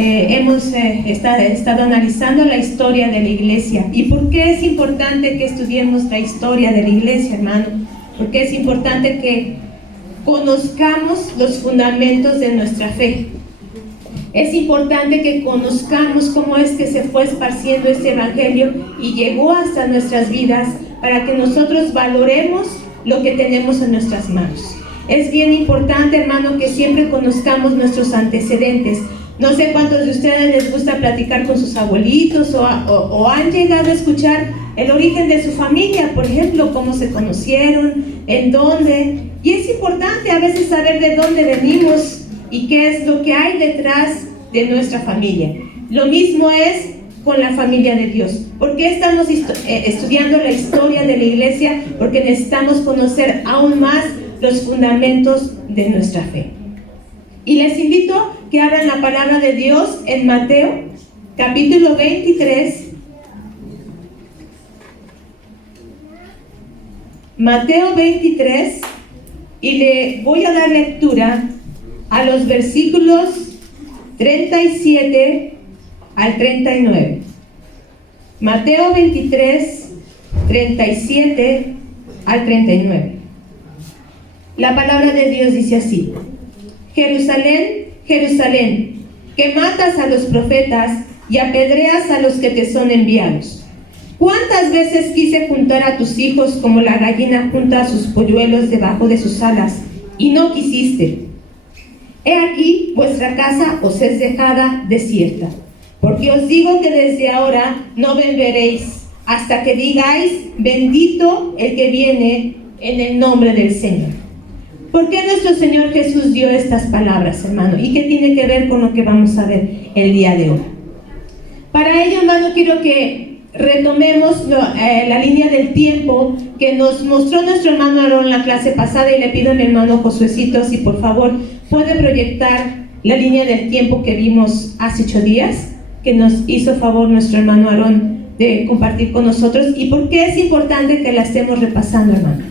hemos estado analizando la historia de la iglesia. ¿Y por qué es importante que estudiemos la historia de la iglesia, hermano? Porque es importante que conozcamos los fundamentos de nuestra fe. Es importante que conozcamos cómo es que se fue esparciendo este evangelio y llegó hasta nuestras vidas, para que nosotros valoremos lo que tenemos en nuestras manos. Es bien importante, hermano, que siempre conozcamos nuestros antecedentes. No sé cuántos de ustedes les gusta platicar con sus abuelitos o han llegado a escuchar el origen de su familia, por ejemplo, cómo se conocieron, en dónde. Y es importante a veces saber de dónde venimos y qué es lo que hay detrás de nuestra familia. Lo mismo es con la familia de Dios. ¿Por qué estamos estudiando la historia de la iglesia? Porque necesitamos conocer aún más los fundamentos de nuestra fe. Y les invito que abran la palabra de Dios en Mateo, capítulo 23. Mateo 23, y le voy a dar lectura a los versículos 37 al 39. Mateo 23, 37 al 39. La palabra de Dios dice así: Jerusalén, Jerusalén, que matas a los profetas y apedreas a los que te son enviados. ¿Cuántas veces quise juntar a tus hijos como la gallina junta a sus polluelos debajo de sus alas, y no quisiste? He aquí, vuestra casa os es dejada desierta. Porque os digo que desde ahora no me veréis, hasta que digáis: bendito el que viene en el nombre del Señor. ¿Por qué nuestro Señor Jesús dio estas palabras, hermano? ¿Y qué tiene que ver con lo que vamos a ver el día de hoy? Para ello, hermano, quiero que retomemos la línea del tiempo que nos mostró nuestro hermano Aarón en la clase pasada, y le pido a mi hermano Josuecito si por favor puede proyectar la línea del tiempo que vimos hace 8 días, que nos hizo favor nuestro hermano Aarón de compartir con nosotros. ¿Y por qué es importante que la estemos repasando, hermano?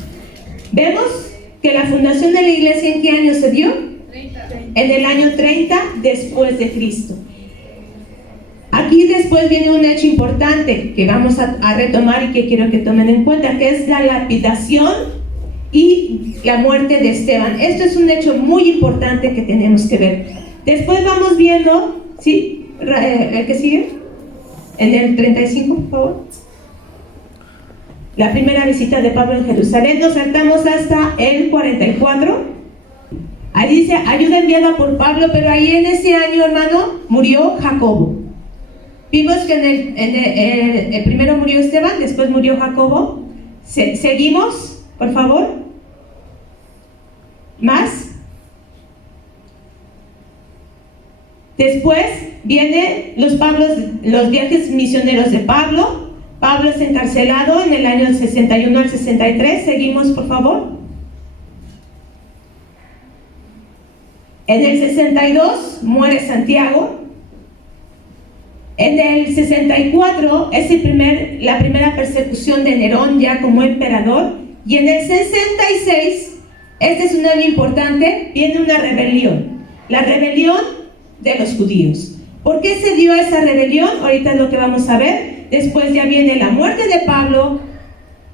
Vemos que la fundación de la iglesia, ¿en qué año se dio? 30. En el año 30 después de Cristo. Aquí después viene un hecho importante que vamos a retomar y que quiero que tomen en cuenta, que es la lapidación y la muerte de Esteban. Esto es un hecho muy importante que tenemos que ver. Después vamos viendo, ¿sí? ¿El que sigue? En el 35, por favor. La primera visita de Pablo en Jerusalén. Nos saltamos hasta el 44. Ahí dice: ayuda enviada por Pablo. Pero ahí en ese año, hermano, murió Jacobo. Vimos que el primero murió Esteban, después murió Jacobo. Seguimos, por favor. Más. Después vienen los viajes misioneros de Pablo. Pablo es encarcelado en el año del 61 al 63. Seguimos, por favor. En el 62 muere Santiago. En el 64 es la primera persecución de Nerón ya como emperador. Y en el 66, este es un año importante, viene una rebelión. La rebelión de los judíos. ¿Por qué se dio esa rebelión? Ahorita es lo que vamos a ver. Después ya viene la muerte de Pablo.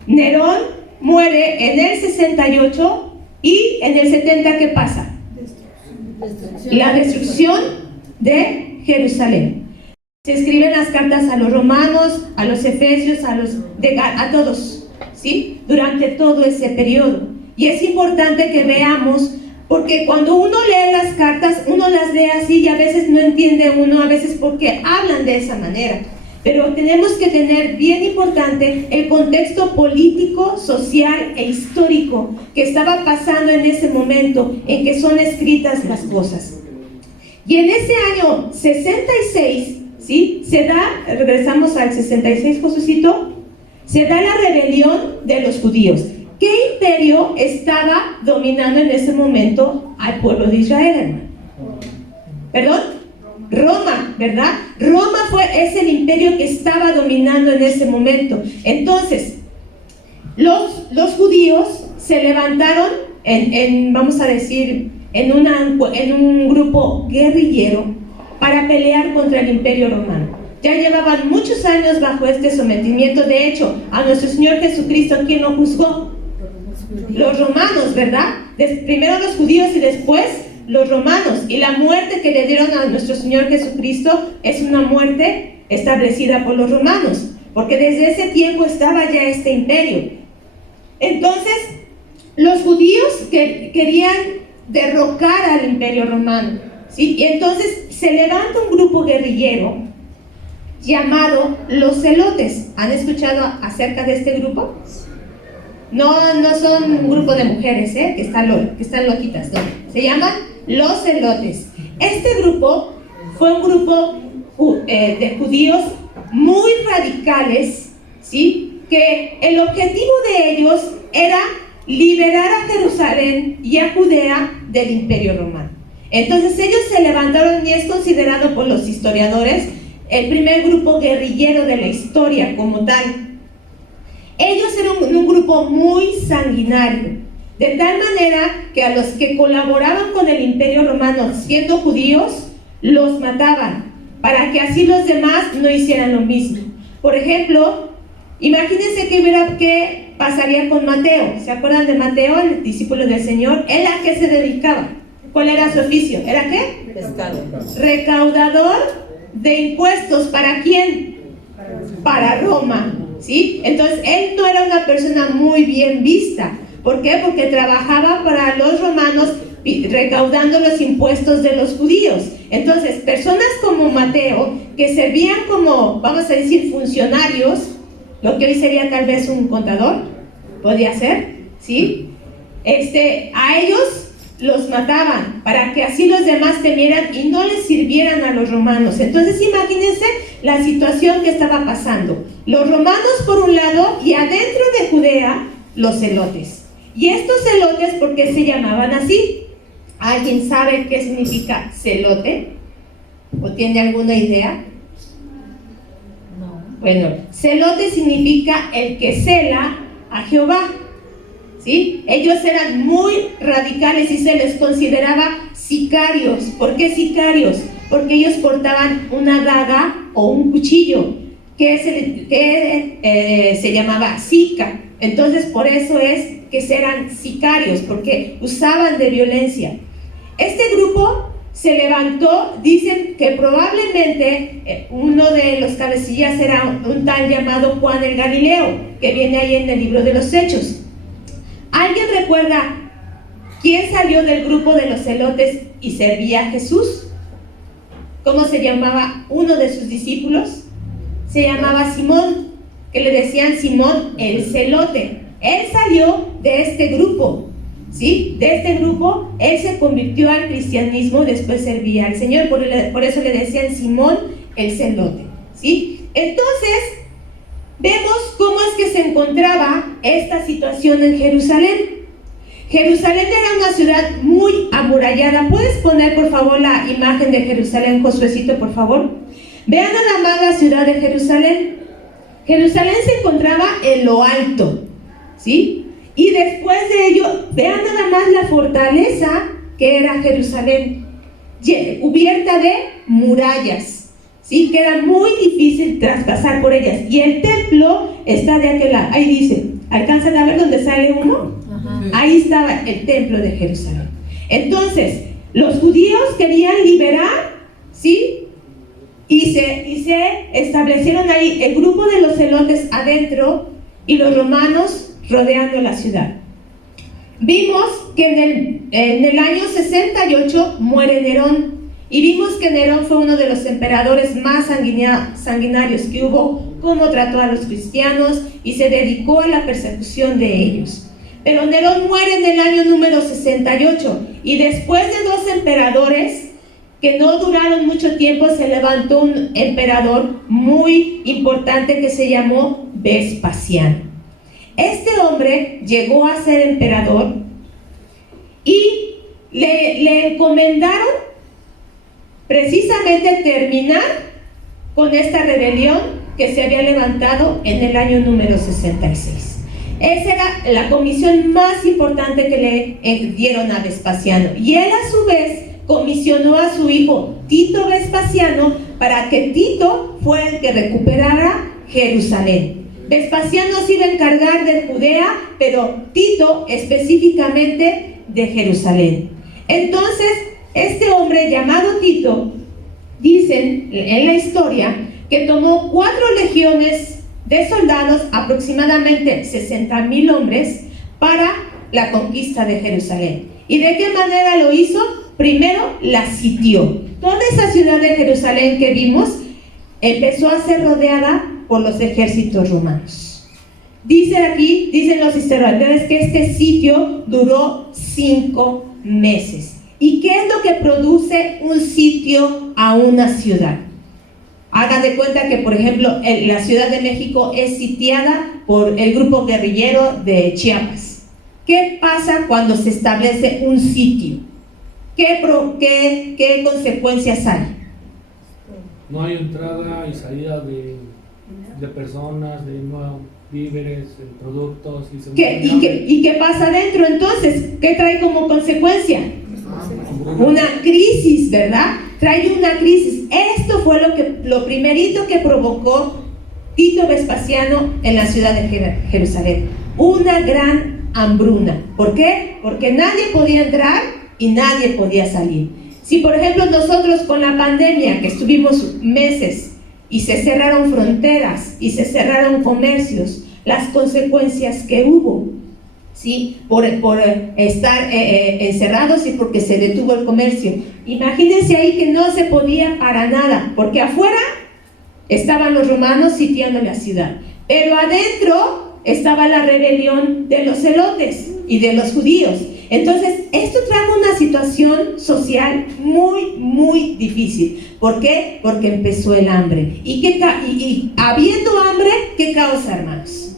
Nerón muere en el 68 y en el 70, ¿qué pasa? La destrucción de Jerusalén. Se escriben las cartas a los romanos, a los efesios, a todos, ¿sí? Durante todo ese periodo. Y es importante que veamos, porque cuando uno lee las cartas, uno las lee así y a veces no entiende uno, a veces porque hablan de esa manera. Pero tenemos que tener bien importante el contexto político, social e histórico que estaba pasando en ese momento en que son escritas las cosas. Y en ese año 66, ¿sí? Regresamos al 66, Josucito, se da la rebelión de los judíos. ¿Qué imperio estaba dominando en ese momento al pueblo de Israel, hermano? ¿Perdón? Roma, ¿verdad? Roma es el imperio que estaba dominando en ese momento. Entonces, los judíos se levantaron vamos a decir, en un grupo guerrillero para pelear contra el Imperio Romano. Ya llevaban muchos años bajo este sometimiento. De hecho, a nuestro Señor Jesucristo, ¿quién lo juzgó? Los romanos, ¿verdad? Primero los judíos y después los romanos. Y la muerte que le dieron a nuestro Señor Jesucristo es una muerte establecida por los romanos, porque desde ese tiempo estaba ya este imperio. Entonces, los judíos querían derrocar al Imperio Romano, ¿sí? Y entonces se levanta un grupo guerrillero llamado los Zelotes. ¿Han escuchado acerca de este grupo? No son un grupo de mujeres, que están loquitas, no. Se llaman los Zelotes. Este grupo fue un grupo de judíos muy radicales, ¿sí? Que el objetivo de ellos era liberar a Jerusalén y a Judea del Imperio Romano. Entonces ellos se levantaron y es considerado por los historiadores el primer grupo guerrillero de la historia como tal. Ellos eran un grupo muy sanguinario, de tal manera que a los que colaboraban con el Imperio Romano siendo judíos, los mataban, para que así los demás no hicieran lo mismo. Por ejemplo, imagínense qué pasaría con Mateo. ¿Se acuerdan de Mateo, el discípulo del Señor? ¿Él a qué se dedicaba? ¿Cuál era su oficio? ¿Era qué? Pescado. Recaudador de impuestos. ¿Para quién? Para Roma, ¿sí? Entonces él no era una persona muy bien vista. ¿Por qué? Porque trabajaba para los romanos recaudando los impuestos de los judíos. Entonces personas como Mateo, que servían como, vamos a decir, funcionarios, lo que hoy sería tal vez un contador, podría ser, ¿sí? A ellos los mataban para que así los demás temieran y no les sirvieran a los romanos. Entonces imagínense la situación que estaba pasando. Los romanos por un lado y adentro de Judea los zelotes. Y estos zelotes, ¿por qué se llamaban así? ¿Alguien sabe qué significa celote? ¿O tiene alguna idea? No. Bueno, celote significa el que cela a Jehová, ¿sí? Ellos eran muy radicales y se les consideraba sicarios. ¿Por qué sicarios? Porque ellos portaban una daga o un cuchillo que se llamaba sica. Entonces por eso es que eran sicarios, porque usaban de violencia. Este grupo se levantó, dicen que probablemente uno de los cabecillas era un tal llamado Juan el Galileo, que viene ahí en el libro de los Hechos. ¿Alguien recuerda quién salió del grupo de los zelotes y servía a Jesús? ¿Cómo se llamaba uno de sus discípulos? Se llamaba Simón, que le decían Simón el celote. Él salió de este grupo, ¿sí? De este grupo, él se convirtió al cristianismo, después servía al Señor, por eso le decían Simón el celote, ¿sí? Entonces, vemos cómo es que se encontraba esta situación en Jerusalén. Jerusalén era una ciudad muy amurallada. ¿Puedes poner, por favor, la imagen de Jerusalén, Josuecito, por favor? Vean nada más la ciudad de Jerusalén. Jerusalén se encontraba en lo alto, ¿sí? Y después de ello, vean nada más la fortaleza que era Jerusalén, cubierta de murallas, ¿sí? Que era muy difícil traspasar por ellas. Y el templo está de aquel lado. Ahí dice, ¿alcanzan a ver dónde sale uno? Ajá. Ahí estaba el templo de Jerusalén. Entonces, los judíos querían liberar, ¿sí? Y se establecieron ahí el grupo de los zelotes adentro y los romanos rodeando la ciudad. Vimos que en el año 68 muere Nerón. Y vimos que Nerón fue uno de los emperadores más sanguinarios que hubo, cómo trató a los cristianos y se dedicó a la persecución de ellos. Pero Nerón muere en el año número 68 y después de dos emperadores que no duraron mucho tiempo, se levantó un emperador muy importante que se llamó Vespasiano. Este hombre llegó a ser emperador y le encomendaron precisamente terminar con esta rebelión que se había levantado en el año número 66. Esa era la comisión más importante que le dieron a Vespasiano. Y él a su vez comisionó a su hijo Tito Vespasiano para que Tito fuera el que recuperara Jerusalén. Vespasiano se iba a encargar de Judea, pero Tito específicamente de Jerusalén. Entonces, este hombre llamado Tito, dicen en la historia, que tomó 4 legiones de soldados, aproximadamente 60,000 hombres, para la conquista de Jerusalén. ¿Y de qué manera lo hizo? Primero la sitió. Toda esa ciudad de Jerusalén que vimos empezó a ser rodeada por los ejércitos romanos. Dicen los historiadores que este sitio duró 5 meses. ¿Y qué es lo que produce un sitio a una ciudad? Haga de cuenta que, por ejemplo, la Ciudad de México es sitiada por el grupo guerrillero de Chiapas. ¿Qué pasa cuando se establece un sitio? ¿Qué consecuencias hay? No hay entrada y salida de personas, de víveres, de productos. ¿Y qué pasa adentro entonces? ¿Qué trae como consecuencia? Una crisis, ¿verdad? Trae una crisis. Esto fue lo primerito que provocó Tito Vespasiano en la ciudad de Jerusalén. Una gran hambruna. ¿Por qué? Porque nadie podía entrar y nadie podía salir. Si por ejemplo nosotros con la pandemia, que estuvimos meses y se cerraron fronteras y se cerraron comercios, las consecuencias que hubo, ¿sí? por estar encerrados y porque se detuvo el comercio. Imagínense ahí que no se podía para nada, porque afuera estaban los romanos sitiando la ciudad, pero adentro estaba la rebelión de los celotes y de los judíos. Entonces, esto trajo una situación social muy, muy difícil. ¿Por qué? Porque empezó el hambre. Y habiendo hambre, ¿qué causa, hermanos?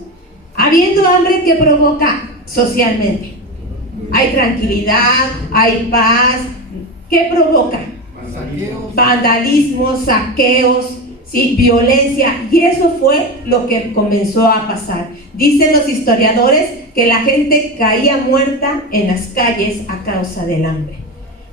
Habiendo hambre, ¿qué provoca socialmente? Hay tranquilidad, hay paz. ¿Qué provoca? Vandalismo, saqueos, ¿sí? Violencia. Y eso fue lo que comenzó a pasar. Dicen los historiadores que la gente caía muerta en las calles a causa del hambre.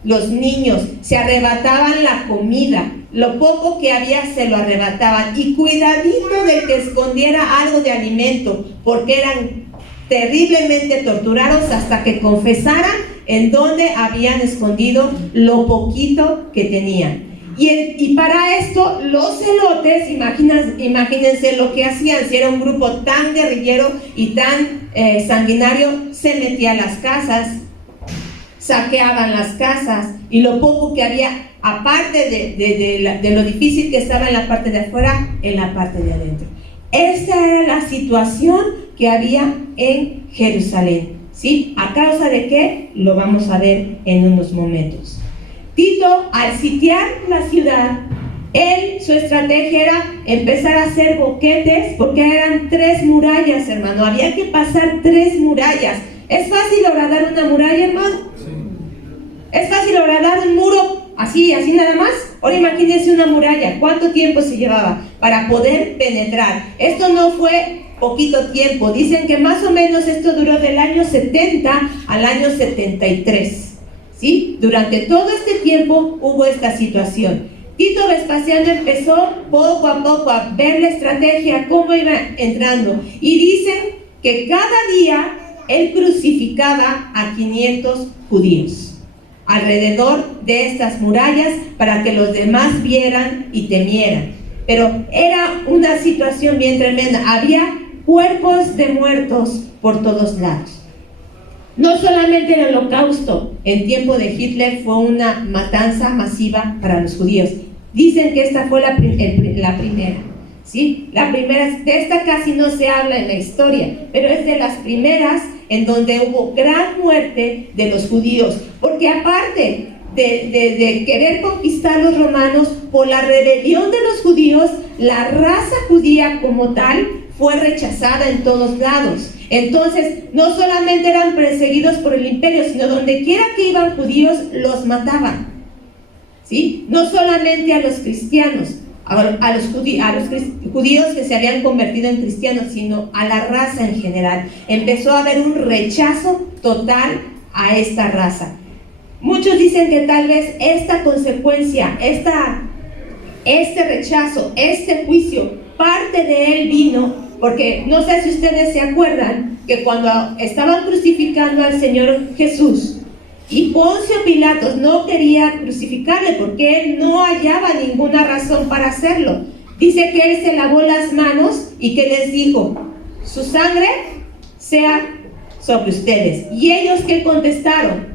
Los niños se arrebataban la comida, lo poco que había se lo arrebataban, y cuidadito del que escondiera algo de alimento, porque eran terriblemente torturados hasta que confesaran en dónde habían escondido lo poquito que tenían. Y para esto los celotes, imagínense lo que hacían. Si era un grupo tan guerrillero y tan sanguinario, se metía a las casas, saqueaban las casas, y lo poco que había, aparte de lo difícil que estaba en la parte de afuera, en la parte de adentro. Esta era la situación que había en Jerusalén, ¿sí? ¿A causa de qué? Lo vamos a ver en unos momentos. Tito, al sitiar la ciudad, su estrategia era empezar a hacer boquetes, porque eran 3 murallas, hermano. Había que pasar 3 murallas. ¿Es fácil horadar una muralla, hermano? Sí. ¿Es fácil horadar un muro así nada más? Ahora imagínense una muralla. ¿Cuánto tiempo se llevaba para poder penetrar? Esto no fue poquito tiempo. Dicen que más o menos esto duró del año 70 al año 73. ¿Sí? Durante todo este tiempo hubo esta situación. Tito Vespasiano empezó poco a poco a ver la estrategia, cómo iba entrando. Y dicen que cada día él crucificaba a 500 judíos alrededor de estas murallas para que los demás vieran y temieran. Pero era una situación bien tremenda. Había cuerpos de muertos por todos lados. No solamente el Holocausto en tiempo de Hitler fue una matanza masiva para los judíos. Dicen que esta fue la primera, ¿sí? La primera, de esta casi no se habla en la historia, pero es de las primeras en donde hubo gran muerte de los judíos, porque aparte de querer conquistar a los romanos, por la rebelión de los judíos, la raza judía como tal fue rechazada en todos lados. Entonces, no solamente eran perseguidos por el imperio, sino donde quiera que iban judíos, los mataban, ¿sí? No solamente a los cristianos, a los judíos que se habían convertido en cristianos, sino a la raza en general. Empezó a haber un rechazo total a esta raza. Muchos dicen que tal vez esta consecuencia, este rechazo, este juicio, parte de él vino, porque no sé si ustedes se acuerdan que cuando estaban crucificando al Señor Jesús y Poncio Pilatos no quería crucificarle porque él no hallaba ninguna razón para hacerlo. Dice que él se lavó las manos y que les dijo: su sangre sea sobre ustedes. ¿Y ellos qué contestaron?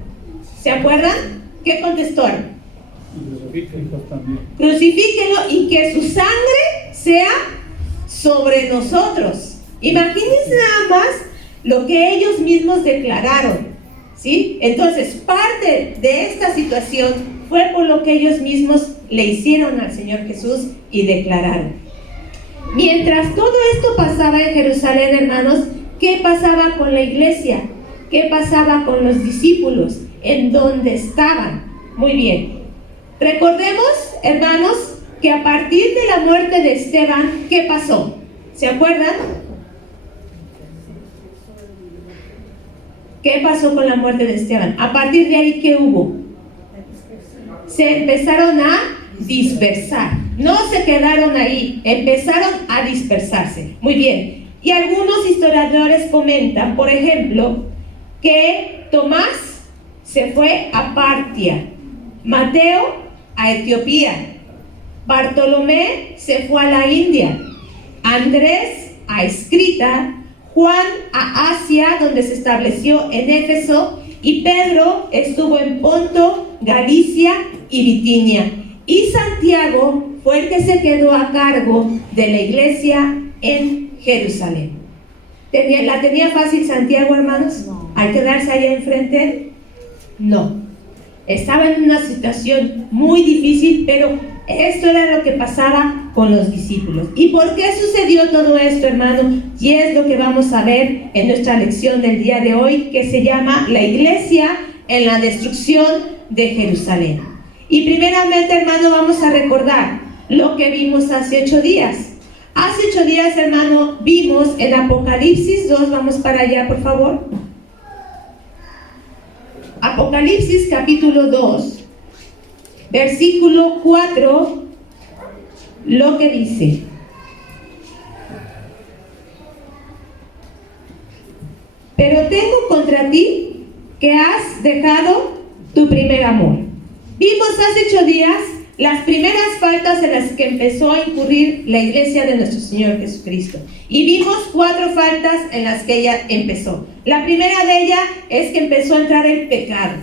¿Se acuerdan? ¿Qué contestaron? Crucifíquenlo y que su sangre sea sobre nosotros. Imagínense nada más lo que ellos mismos declararon, ¿sí? Entonces, parte de esta situación fue por lo que ellos mismos le hicieron al Señor Jesús y declararon. Mientras todo esto pasaba en Jerusalén, hermanos, ¿qué pasaba con la iglesia? ¿Qué pasaba con los discípulos? ¿En dónde estaban? Muy bien. Recordemos, hermanos, que a partir de la muerte de Esteban, ¿qué pasó? ¿Se acuerdan? ¿Qué pasó con la muerte de Esteban? A partir de ahí, ¿qué hubo? Se empezaron a dispersar. No se quedaron ahí, empezaron a dispersarse. Muy bien. Y algunos historiadores comentan, por ejemplo, que Tomás se fue a Partia, Mateo a Etiopía, Bartolomé se fue a la India, Andrés a Escrita, Juan a Asia, donde se estableció en Éfeso, y Pedro estuvo en Ponto, Galicia y Bitinia. Y Santiago fue el que se quedó a cargo de la iglesia en Jerusalén. ¿La tenía fácil Santiago, hermanos? No. ¿Al quedarse allá enfrente? No. Estaba en una situación muy difícil, pero esto era lo que pasaba con los discípulos. ¿Y por qué sucedió todo esto, hermano? Y es lo que vamos a ver en nuestra lección del día de hoy, que se llama La iglesia en la destrucción de Jerusalén. Y primeramente, hermano, vamos a recordar lo que vimos hace 8 días. Hace 8 días, hermano, vimos en Apocalipsis 2, vamos para allá, por favor. Apocalipsis capítulo 2, versículo 4, lo que dice: pero tengo contra ti que has dejado tu primer amor. Vimos hace 8 días las primeras faltas en las que empezó a incurrir la iglesia de nuestro Señor Jesucristo. Y vimos 4 faltas en las que ella empezó. La primera de ellas es que empezó a entrar el pecado,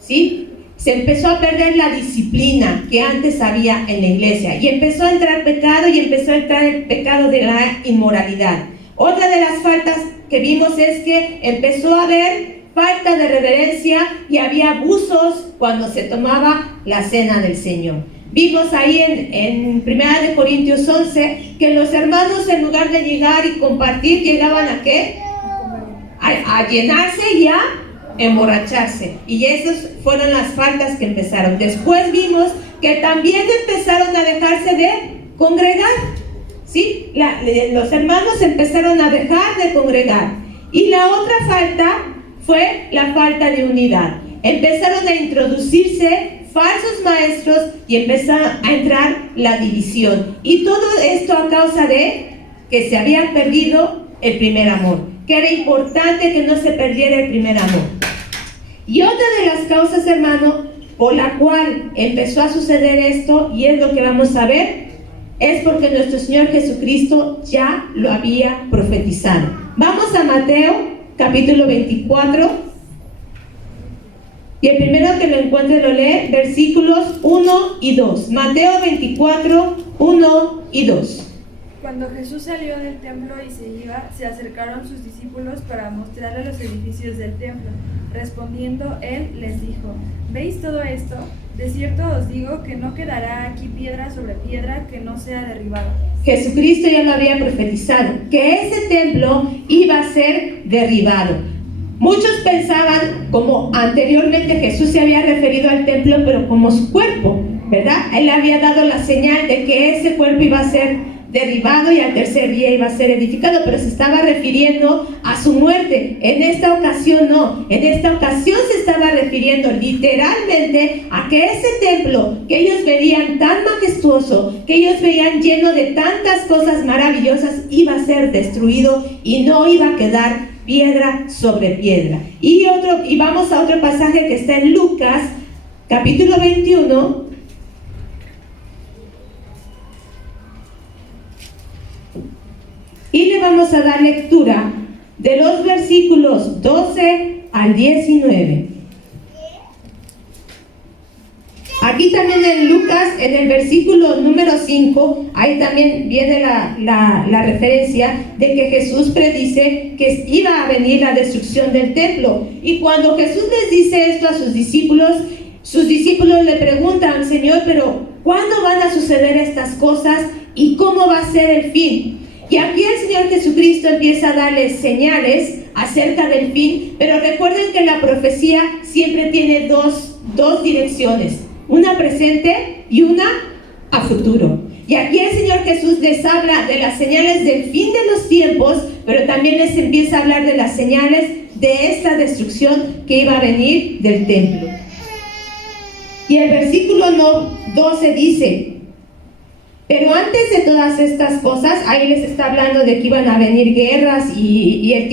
¿sí? Se empezó a perder la disciplina que antes había en la iglesia. Y empezó a entrar pecado y empezó a entrar el pecado de la inmoralidad. Otra de las faltas que vimos es que empezó a haber falta de reverencia y había abusos cuando se tomaba la cena del Señor. Vimos ahí en 1 Corintios 11 que los hermanos, en lugar de llegar y compartir, llegaban ¿a qué? A llenarse y a emborracharse. Y esas fueron las faltas que empezaron. Después vimos que también empezaron a dejarse de congregar, ¿sí? Los hermanos empezaron a dejar de congregar. Y la otra falta fue la falta de unidad. Empezaron a introducirse falsos maestros y empezó a entrar la división. Y todo esto a causa de que se había perdido el primer amor, que era importante que no se perdiera el primer amor. Y otra de las causas, hermano, por la cual empezó a suceder esto, y es lo que vamos a ver, es porque nuestro Señor Jesucristo ya lo había profetizado. Vamos a Mateo capítulo 24. Y el primero que lo encuentre lo lee, versículos 1 y 2. Mateo 24, 1 y 2. Cuando Jesús salió del templo y se iba, se acercaron sus discípulos para mostrarle los edificios del templo. Respondiendo él, les dijo: ¿veis todo esto? De cierto os digo que no quedará aquí piedra sobre piedra que no sea derribada. Jesucristo ya lo había profetizado, que ese templo iba a ser derribado. Muchos pensaban, como anteriormente Jesús se había referido al templo, pero como su cuerpo, ¿verdad? Él había dado la señal de que ese cuerpo iba a ser derribado y al tercer día iba a ser edificado, pero se estaba refiriendo a su muerte. En esta ocasión no, en esta ocasión se estaba refiriendo literalmente a que ese templo que ellos veían tan majestuoso, que ellos veían lleno de tantas cosas maravillosas, iba a ser destruido y no iba a quedar piedra sobre piedra. Y vamos a otro pasaje que está en Lucas, capítulo 21. Y le vamos a dar lectura de los versículos 12 al 19. Aquí también en Lucas, en el versículo número 5, ahí también viene la referencia de que Jesús predice que iba a venir la destrucción del templo. Y cuando Jesús les dice esto a sus discípulos le preguntan: Señor, pero ¿cuándo van a suceder estas cosas y cómo va a ser el fin? Y aquí el Señor Jesucristo empieza a darles señales acerca del fin, pero recuerden que la profecía siempre tiene dos direcciones, una presente y una a futuro. Y aquí el Señor Jesús les habla de las señales del fin de los tiempos, pero también les empieza a hablar de las señales de esta destrucción que iba a venir del templo. Y el versículo 12 dice: pero antes de todas estas cosas, ahí les está hablando de que iban a venir guerras y el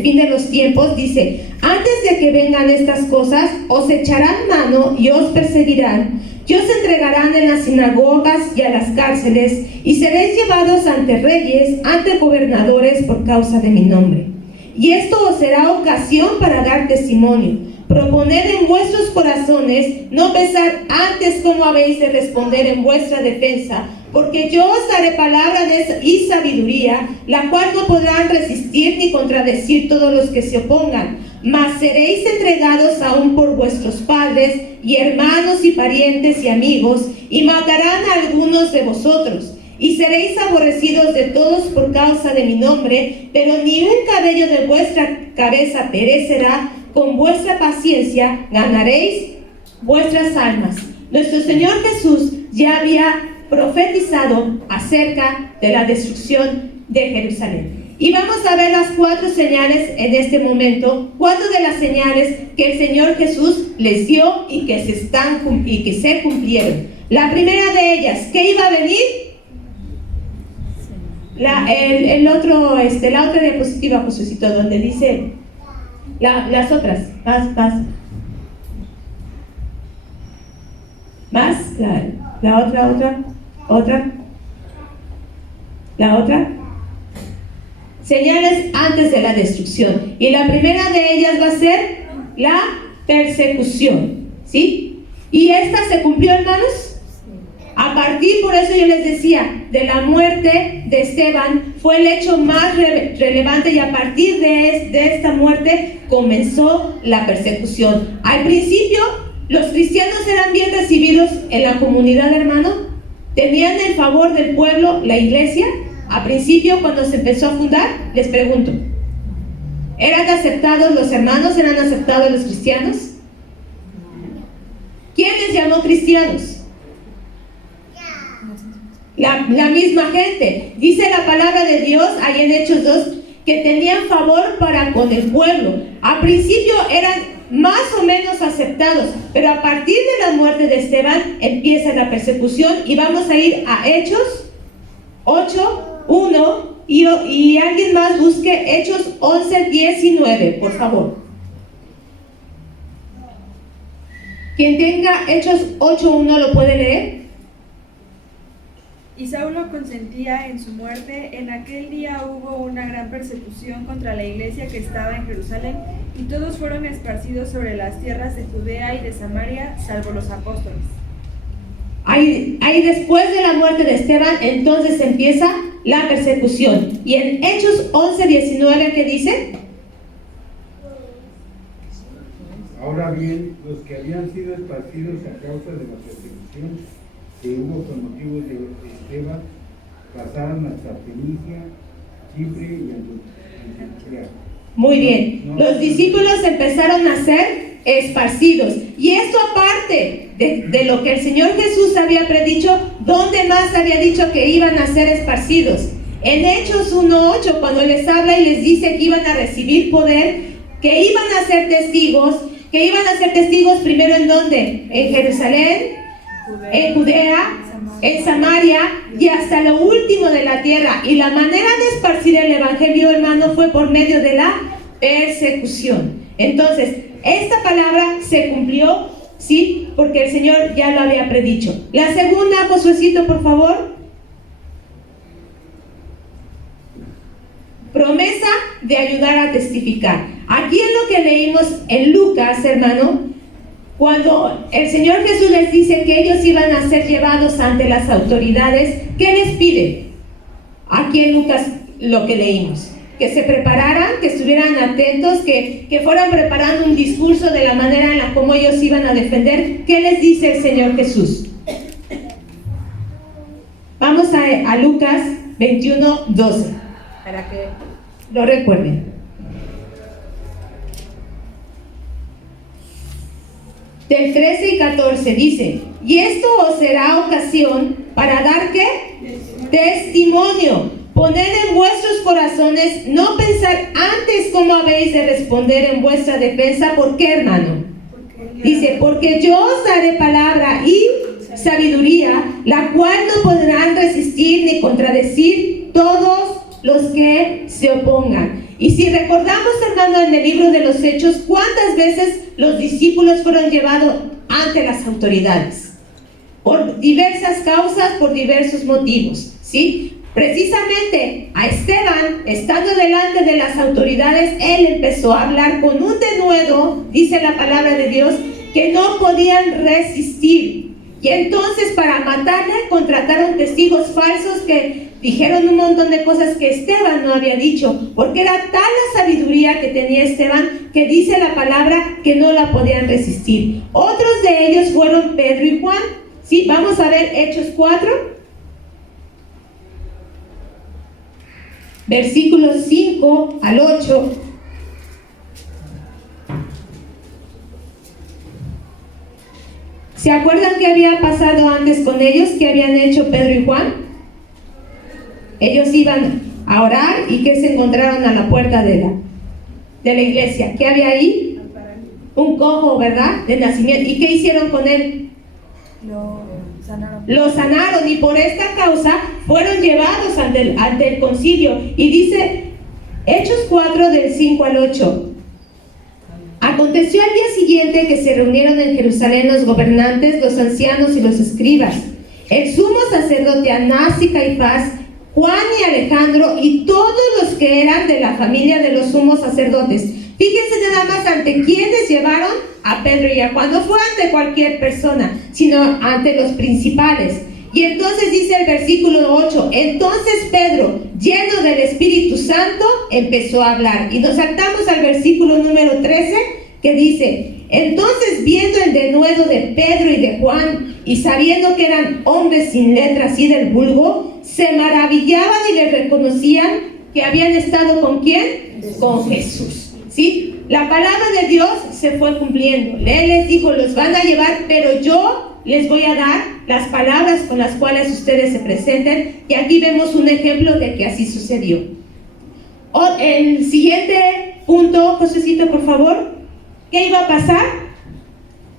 fin de los tiempos. Dice: antes de que vengan estas cosas, os echarán mano y os perseguirán, y os entregarán en las sinagogas y a las cárceles, y seréis llevados ante reyes, ante gobernadores por causa de mi nombre. Y esto os será ocasión para dar testimonio. Proponed en vuestros corazones, no pensar antes cómo habéis de responder en vuestra defensa, porque yo os daré palabra y sabiduría, la cual no podrán resistir ni contradecir todos los que se opongan, mas seréis entregados aún por vuestros padres y hermanos y parientes y amigos, y matarán a algunos de vosotros, y seréis aborrecidos de todos por causa de mi nombre, pero ni un cabello de vuestra cabeza perecerá. Con vuestra paciencia ganaréis vuestras almas. Nuestro Señor Jesús ya había profetizado acerca de la destrucción de Jerusalén. Y vamos a ver las 4 señales en este momento, 4 de las señales que el Señor Jesús les dio y que se cumplieron. La primera de ellas, ¿qué iba a venir? La otra diapositiva, Josucito, donde dice las otras, más, la otra, señales antes de la destrucción. Y la primera de ellas va a ser la persecución, ¿sí? Y esta se cumplió, hermanos. A partir, por eso yo les decía, de la muerte de Esteban, fue el hecho más relevante, y a partir de esta muerte comenzó la persecución. Al principio, los cristianos eran bien recibidos en la comunidad, hermano. Tenían el favor del pueblo, la iglesia. A principio, cuando se empezó a fundar, les pregunto, ¿eran aceptados los hermanos? ¿Eran aceptados los cristianos? ¿Quién les llamó cristianos? La misma gente. Dice la palabra de Dios ahí en Hechos 2 que tenían favor para con el pueblo. Al principio eran más o menos aceptados, pero a partir de la muerte de Esteban empieza la persecución. Y vamos a ir a Hechos 8:1 y alguien más busque Hechos 11:19, por favor. Quien tenga Hechos 8:1 lo puede leer. Y Saulo consentía en su muerte. En aquel día hubo una gran persecución contra la iglesia que estaba en Jerusalén, y todos fueron esparcidos sobre las tierras de Judea y de Samaria, salvo los apóstoles. Ahí después de la muerte de Esteban, entonces empieza la persecución. Y en Hechos 11:19, ¿qué dice? Ahora bien, los que habían sido esparcidos a causa de la persecución que hubo con motivo de Esteban, pasaron hasta Fenicia, Chipre y Antioquía. Muy bien. Los discípulos empezaron a ser esparcidos. Y esto aparte de lo que el Señor Jesús había predicho, ¿dónde más había dicho que iban a ser esparcidos? En Hechos 1:8, cuando les habla y les dice que iban a recibir poder, que iban a ser testigos, primero ¿en dónde? En Jerusalén, en Judea, en Samaria y hasta lo último de la tierra. Y la manera de esparcir el evangelio, hermano, fue por medio de la persecución. Entonces, esta palabra se cumplió, sí, porque el Señor ya lo había predicho. La segunda, Josuecito, por favor. Promesa de ayudar a testificar. Aquí en lo que leímos en Lucas, hermano, cuando el Señor Jesús les dice que ellos iban a ser llevados ante las autoridades, ¿qué les pide? Aquí en Lucas lo que leímos, que se prepararan, que estuvieran atentos, que fueran preparando un discurso de la manera en la como ellos iban a defender. ¿Qué les dice el Señor Jesús? Vamos a Lucas 21:12, para que lo recuerden. Del 13 y 14 dice: y esto os será ocasión para dar ¿qué? Testimonio. Poned en vuestros corazones, no pensar antes cómo habéis de responder en vuestra defensa. ¿Por qué, hermano? Dice: porque yo os daré palabra y sabiduría, la cual no podrán resistir ni contradecir todos los que se opongan. Y si recordamos, hermano, en el libro de los Hechos, ¿cuántas veces los discípulos fueron llevados ante las autoridades? Por diversas causas, por diversos motivos, ¿sí? Precisamente a Esteban, estando delante de las autoridades, él empezó a hablar con un denuedo, dice la palabra de Dios, que no podían resistir. Y entonces, para matarle, contrataron testigos falsos que dijeron un montón de cosas que Esteban no había dicho, porque era tal la sabiduría que tenía Esteban, que dice la palabra que no la podían resistir. Otros de ellos fueron Pedro y Juan. Sí, vamos a ver Hechos 4, versículos 5 al 8. ¿Se acuerdan qué había pasado antes con ellos? ¿Qué habían hecho Pedro y Juan? Ellos iban a orar y que se encontraron a la puerta de la iglesia. ¿Qué había ahí? Un cojo, ¿verdad? De nacimiento. ¿Y qué hicieron con él? Lo sanaron, y por esta causa fueron llevados ante el concilio. Y dice Hechos 4 del 5 al 8. Aconteció al día siguiente que se reunieron en Jerusalén los gobernantes, los ancianos y los escribas, el sumo sacerdote Anás y Caifás, Juan y Alejandro y todos los que eran de la familia de los sumos sacerdotes. Fíjense nada más ante quiénes llevaron a Pedro y a Juan. No fue ante cualquier persona, sino ante los principales. Y entonces dice el versículo 8: entonces Pedro, lleno del Espíritu Santo, empezó a hablar. Y nos saltamos al versículo número 13, que dice: entonces, viendo el denuedo de Pedro y de Juan, y sabiendo que eran hombres sin letras y del vulgo, se maravillaban y les reconocían que habían estado ¿con quién? Con Jesús. ¿Sí? La palabra de Dios se fue cumpliendo. Él les dijo: los van a llevar, pero yo les voy a dar las palabras con las cuales ustedes se presenten. Y aquí vemos un ejemplo de que así sucedió. El siguiente punto, Josécito, por favor. ¿Qué iba a pasar?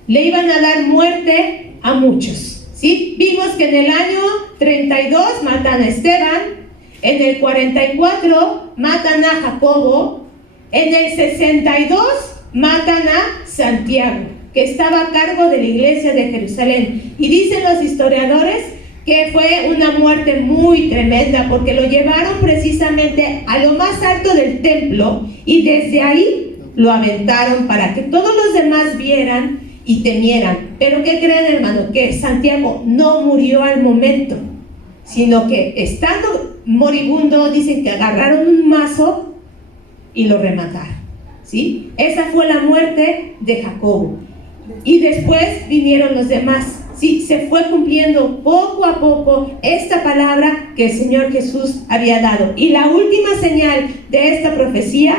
Le iban a dar muerte a muchos, ¿sí? Vimos que en el año 32 matan a Esteban, en el 44 matan a Jacobo, en el 62 matan a Santiago, que estaba a cargo de la iglesia de Jerusalén. Y dicen los historiadores que fue una muerte muy tremenda, porque lo llevaron precisamente a lo más alto del templo y desde ahí lo aventaron para que todos los demás vieran y temieran. Pero ¿qué creen, hermano? Que Santiago no murió al momento, sino que estando moribundo, dicen que agarraron un mazo y lo remataron, ¿sí? Esa fue la muerte de Jacobo. Y después vinieron los demás. Sí, se fue cumpliendo poco a poco esta palabra que el Señor Jesús había dado. Y la última señal de esta profecía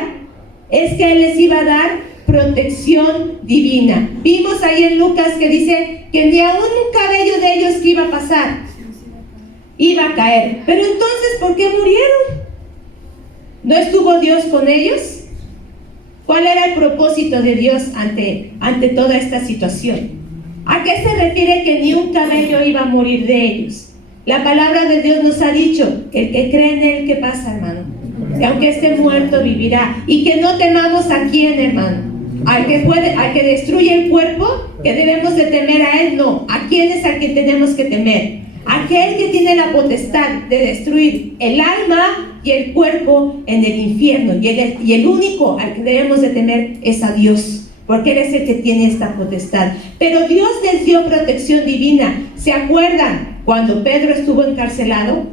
es que Él les iba a dar protección divina. Vimos ahí en Lucas que dice que ni aún un cabello de ellos que iba a pasar, iba a caer. Pero entonces, ¿por qué murieron? ¿No estuvo Dios con ellos? ¿Cuál era el propósito de Dios ante toda esta situación? ¿A qué se refiere que ni un cabello iba a morir de ellos? La palabra de Dios nos ha dicho, el que cree en Él, ¿qué pasa, hermano? Que aunque esté muerto, vivirá. Y que no temamos a quién, hermano. Al que destruye el cuerpo, que debemos de temer a Él, no. ¿A quién es al que tenemos que temer? Aquel que tiene la potestad de destruir el alma y el cuerpo en el infierno. Y el único al que debemos de temer es a Dios, porque Él es el que tiene esta potestad. Pero Dios les dio protección divina. ¿Se acuerdan cuando Pedro estuvo encarcelado?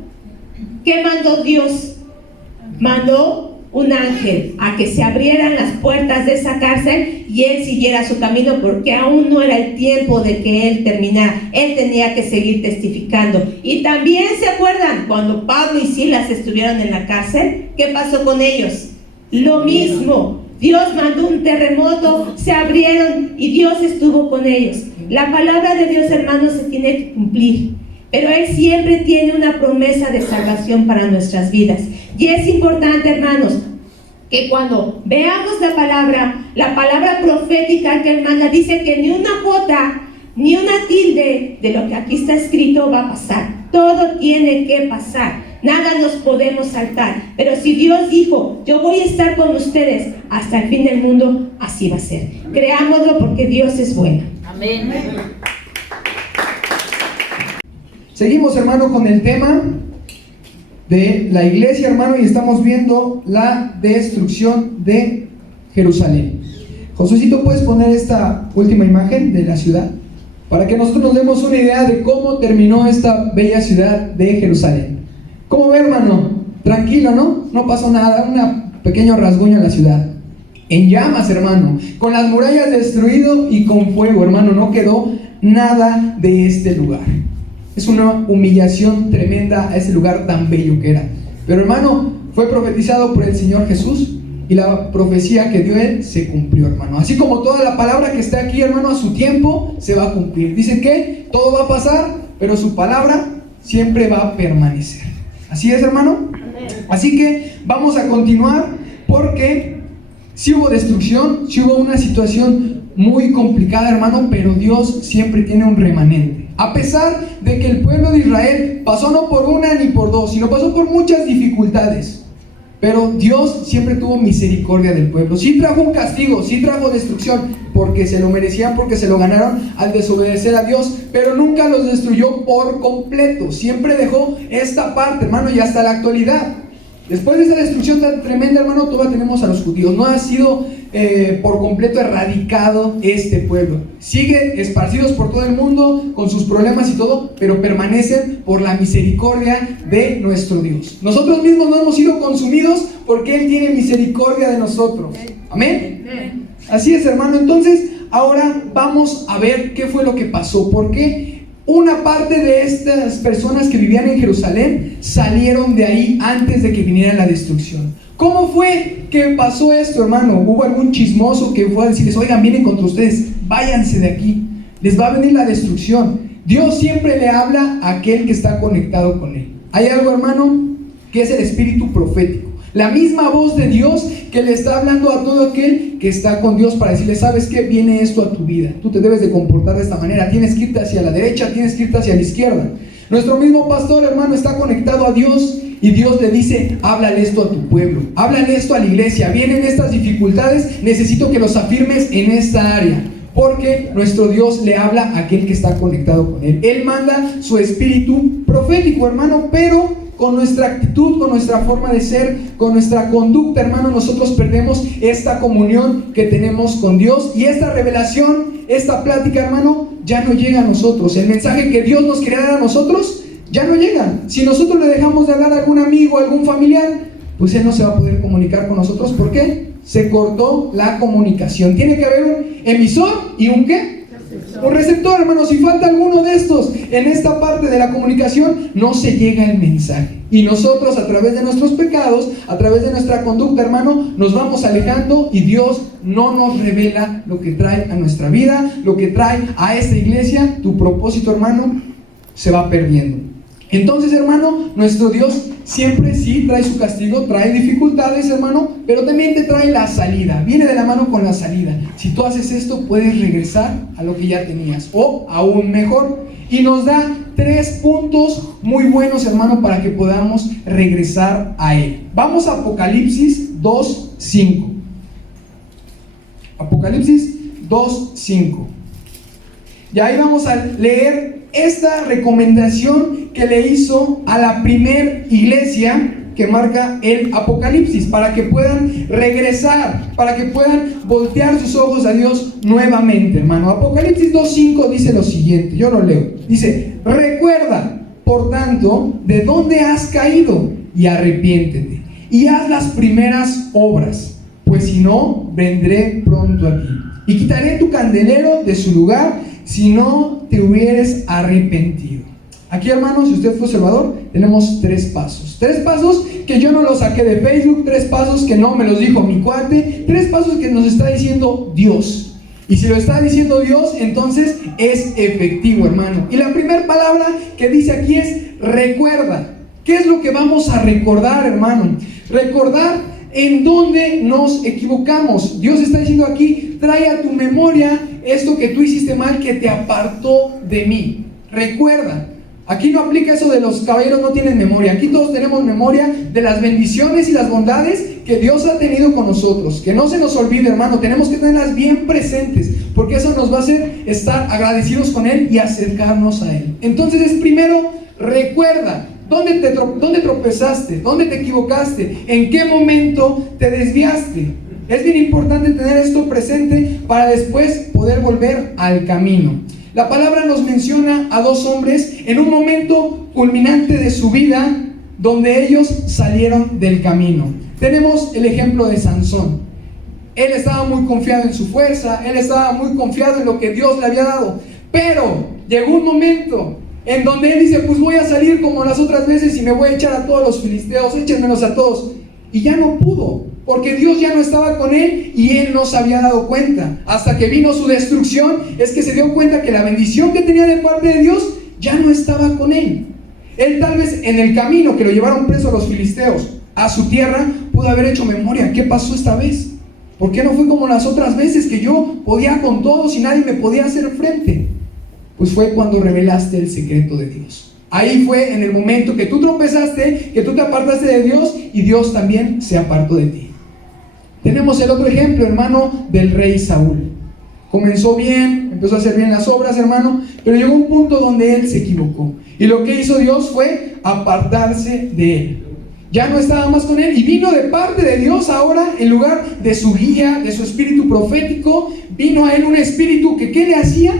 ¿Qué mandó Dios? Mandó un ángel a que se abrieran las puertas de esa cárcel y él siguiera su camino, porque aún no era el tiempo de que él terminara. Él tenía que seguir testificando. Y también se acuerdan cuando Pablo y Silas estuvieron en la cárcel, ¿qué pasó con ellos? Lo mismo. Dios mandó un terremoto, se abrieron y Dios estuvo con ellos. La palabra de Dios, hermanos, se tiene que cumplir, pero Él siempre tiene una promesa de salvación para nuestras vidas. Y es importante, hermanos, que cuando veamos la palabra profética que Él manda, dice que ni una jota, ni una tilde de lo que aquí está escrito va a pasar. Todo tiene que pasar. Nada nos podemos saltar. Pero si Dios dijo, yo voy a estar con ustedes hasta el fin del mundo, así va a ser. Creámoslo, porque Dios es bueno. Amén. Seguimos, hermano, con el tema de la iglesia, hermano, y estamos viendo la destrucción de Jerusalén. Josuecito, ¿puedes poner esta última imagen de la ciudad? Para que nosotros nos demos una idea de cómo terminó esta bella ciudad de Jerusalén. ¿Cómo ve, hermano? Tranquilo, ¿no? No pasó nada, un pequeño rasguño en la ciudad. En llamas, hermano, con las murallas destruido y con fuego, hermano, no quedó nada de este lugar. Es una humillación tremenda a ese lugar tan bello que era. Pero, hermano, fue profetizado por el Señor Jesús y la profecía que dio Él se cumplió, hermano. Así como toda la palabra que está aquí, hermano, a su tiempo se va a cumplir. Dice que todo va a pasar, pero su palabra siempre va a permanecer. ¿Así es, hermano? Así que vamos a continuar, porque sí hubo destrucción, sí hubo una situación muy complicada, hermano, pero Dios siempre tiene un remanente. A pesar de que el pueblo de Israel pasó no por una ni por dos, sino pasó por muchas dificultades, pero Dios siempre tuvo misericordia del pueblo. Sí trajo un castigo, sí trajo destrucción, porque se lo merecían, porque se lo ganaron al desobedecer a Dios, pero nunca los destruyó por completo. Siempre dejó esta parte, hermano, y hasta la actualidad. Después de esa destrucción tan tremenda, hermano, todavía tenemos a los judíos. No ha sido por completo erradicado este pueblo. Sigue esparcidos por todo el mundo con sus problemas y todo, pero permanecen por la misericordia de nuestro Dios. Nosotros mismos no hemos sido consumidos porque Él tiene misericordia de nosotros. Amén. Así es, hermano. Entonces, ahora vamos a ver qué fue lo que pasó. ¿Por qué una parte de estas personas que vivían en Jerusalén salieron de ahí antes de que viniera la destrucción? ¿Cómo fue que pasó esto, hermano? ¿Hubo algún chismoso que fue a decirles, oigan, vienen contra ustedes, váyanse de aquí, les va a venir la destrucción? Dios siempre le habla a aquel que está conectado con Él. Hay algo, hermano, que es el espíritu profético. La misma voz de Dios que le está hablando a todo aquel que está con Dios para decirle, ¿sabes qué? Viene esto a tu vida. Tú te debes de comportar de esta manera. Tienes que irte hacia la derecha, tienes que irte hacia la izquierda. Nuestro mismo pastor, hermano, está conectado a Dios y Dios le dice, háblale esto a tu pueblo, háblale esto a la iglesia. Vienen estas dificultades, necesito que los afirmes en esta área. Porque nuestro Dios le habla a aquel que está conectado con Él. Él manda su espíritu profético, hermano, pero con nuestra actitud, con nuestra forma de ser, con nuestra conducta, hermano, nosotros perdemos esta comunión que tenemos con Dios. Y esta revelación, esta plática, hermano, ya no llega a nosotros. El mensaje que Dios nos quería dar a nosotros, ya no llega. Si nosotros le dejamos de hablar a algún amigo, a algún familiar, pues Él no se va a poder comunicar con nosotros. ¿Por qué? Se cortó la comunicación. Tiene que haber un emisor y un ¿qué? Un receptor, hermano. Si falta alguno de estos en esta parte de la comunicación, no se llega el mensaje. Y nosotros, a través de nuestros pecados, a través de nuestra conducta, hermano, nos vamos alejando y Dios no nos revela lo que trae a nuestra vida, lo que trae a esta iglesia. Tu propósito, hermano, se va perdiendo. Entonces, hermano, nuestro Dios siempre sí trae su castigo, trae dificultades, hermano, pero también te trae la salida. Viene de la mano con la salida. Si tú haces esto, puedes regresar a lo que ya tenías, o aún mejor. Y nos da 3 puntos muy buenos, hermano, para que podamos regresar a Él. Vamos a Apocalipsis 2:5. Apocalipsis 2:5. Y ahí vamos a leer esta recomendación que le hizo a la primer iglesia que marca el Apocalipsis, para que puedan regresar, para que puedan voltear sus ojos a Dios nuevamente, hermano. Apocalipsis 2:5 dice lo siguiente, yo lo leo. Dice: recuerda, por tanto, de dónde has caído, y arrepiéntete, y haz las primeras obras, pues si no, vendré pronto a ti, y quitaré tu candelero de su lugar, si no te hubieres arrepentido. Aquí, hermanos, si usted fue observador, tenemos 3 pasos. 3 pasos que yo no los saqué de Facebook, 3 pasos que no me los dijo mi cuate, 3 pasos que nos está diciendo Dios. Y si lo está diciendo Dios, entonces es efectivo, hermano. Y la primera palabra que dice aquí es recuerda. ¿Qué es lo que vamos a recordar, hermano? Recordar en dónde nos equivocamos. Dios está diciendo aquí: trae a tu memoria esto que tú hiciste mal, que te apartó de mí. Recuerda. Aquí no aplica eso de los caballeros no tienen memoria. Aquí todos tenemos memoria de las bendiciones y las bondades que Dios ha tenido con nosotros. Que no se nos olvide, hermano. Tenemos que tenerlas bien presentes, porque eso nos va a hacer estar agradecidos con Él y acercarnos a Él. Entonces es primero, recuerda. ¿Dónde tropezaste? ¿Dónde te equivocaste? ¿En qué momento te desviaste? Es bien importante tener esto presente para después poder volver al camino. La palabra nos menciona a 2 hombres en un momento culminante de su vida, donde ellos salieron del camino. Tenemos el ejemplo de Sansón. Él estaba muy confiado en su fuerza, él estaba muy confiado en lo que Dios le había dado, pero llegó un momento en donde él dice: pues voy a salir como las otras veces y me voy a echar a todos los filisteos, échenmelos a todos. Y ya no pudo, porque Dios ya no estaba con él y él no se había dado cuenta. Hasta que vino su destrucción, es que se dio cuenta que la bendición que tenía de parte de Dios ya no estaba con él. Él tal vez en el camino que lo llevaron preso a los filisteos, a su tierra, pudo haber hecho memoria. ¿Qué pasó esta vez? ¿Por qué no fue como las otras veces que yo podía con todos y nadie me podía hacer frente? Pues fue cuando revelaste el secreto de Dios. Ahí fue en el momento que tú tropezaste, que tú te apartaste de Dios y Dios también se apartó de ti. Tenemos el otro ejemplo, hermano, del rey Saúl. Comenzó bien, empezó a hacer bien las obras, hermano, pero llegó un punto donde él se equivocó. Y lo que hizo Dios fue apartarse de él. Ya no estaba más con él y vino de parte de Dios ahora, en lugar de su guía, de su espíritu profético, vino a él un espíritu que ¿qué le hacía?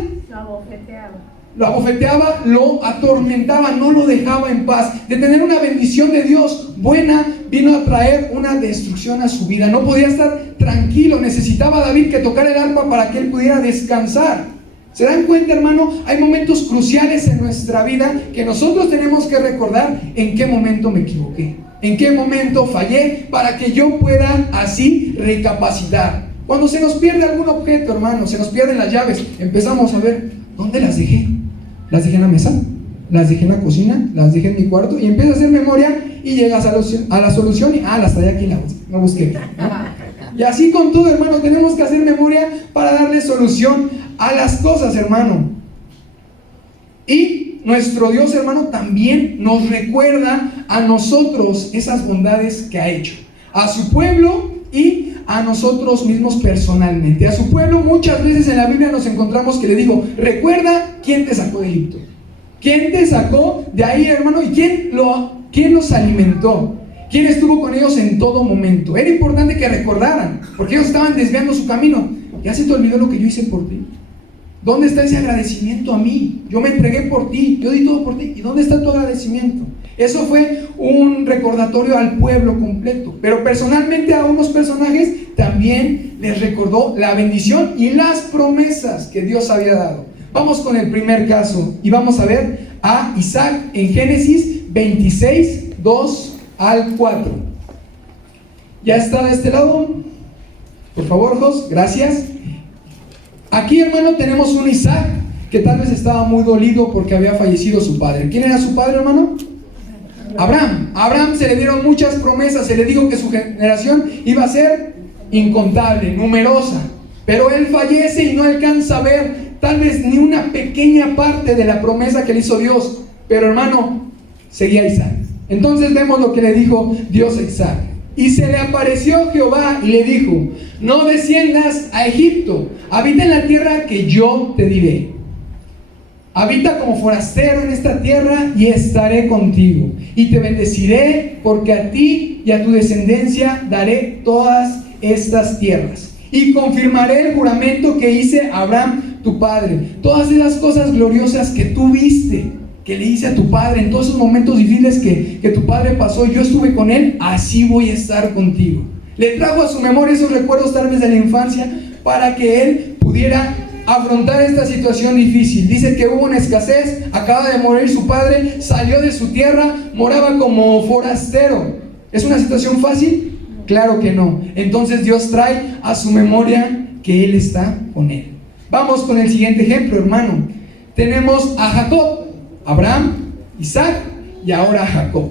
Lo abofeteaba, lo atormentaba, no lo dejaba en paz. De tener una bendición de Dios buena, vino a traer una destrucción a su vida. No podía estar tranquilo, necesitaba a David que tocara el arpa para que él pudiera descansar. ¿Se dan cuenta, hermano? Hay momentos cruciales en nuestra vida que nosotros tenemos que recordar en qué momento me equivoqué, en qué momento fallé, para que yo pueda así recapacitar. Cuando se nos pierde algún objeto, hermano, se nos pierden las llaves, empezamos a ver, ¿dónde las dejé? ¿Las dejé en la mesa? ¿Las dejé en la cocina? ¿Las dejé en mi cuarto? Y empiezas a hacer memoria y llegas a la solución y las traía aquí, la busqué, ¿no? Y así con todo, hermano, tenemos que hacer memoria para darle solución a las cosas, hermano. Y nuestro Dios, hermano, también nos recuerda a nosotros esas bondades que ha hecho, a su pueblo y a nosotros mismos personalmente. A su pueblo muchas veces en la Biblia nos encontramos que le digo: recuerda quién te sacó de Egipto, quién te sacó de ahí, hermano, y quién los alimentó, quién estuvo con ellos en todo momento. Era importante que recordaran, porque ellos estaban desviando su camino. ¿Ya se te olvidó lo que yo hice por ti? ¿Dónde está ese agradecimiento a mí? Yo me entregué por ti, yo di todo por ti. ¿Y dónde está tu agradecimiento? Eso fue un recordatorio al pueblo completo. Pero personalmente a unos personajes también les recordó la bendición y las promesas que Dios había dado. Vamos con el primer caso y vamos a ver a Isaac en Génesis 26, 2 al 4. ¿Ya está de este lado? Por favor, Jos, gracias. Aquí, hermano, tenemos un Isaac que tal vez estaba muy dolido porque había fallecido su padre. ¿Quién era su padre, hermano? Abraham. A Abraham se le dieron muchas promesas, se le dijo que su generación iba a ser incontable, numerosa, pero él fallece y no alcanza a ver tal vez ni una pequeña parte de la promesa que le hizo Dios. Pero, hermano, seguía Isaac. Entonces vemos lo que le dijo Dios a Isaac. Y se le apareció Jehová y le dijo: no desciendas a Egipto, habita en la tierra que yo te diré. Habita como forastero en esta tierra y estaré contigo. Y te bendeciré, porque a ti y a tu descendencia daré todas estas tierras. Y confirmaré el juramento que hice a Abraham tu padre. Todas esas cosas gloriosas que tú viste, que le hice a tu padre en todos esos momentos difíciles que tu padre pasó, yo estuve con él, así voy a estar contigo. Le trajo a su memoria esos recuerdos tal vez de la infancia para que él pudiera afrontar esta situación difícil. Dice que hubo una escasez, acaba de morir su padre, salió de su tierra, moraba como forastero. ¿Es una situación fácil? Claro que no. Entonces Dios trae a su memoria que él está con él. Vamos con el siguiente ejemplo, hermano. Tenemos a Jacob, Abraham, Isaac y ahora Jacob.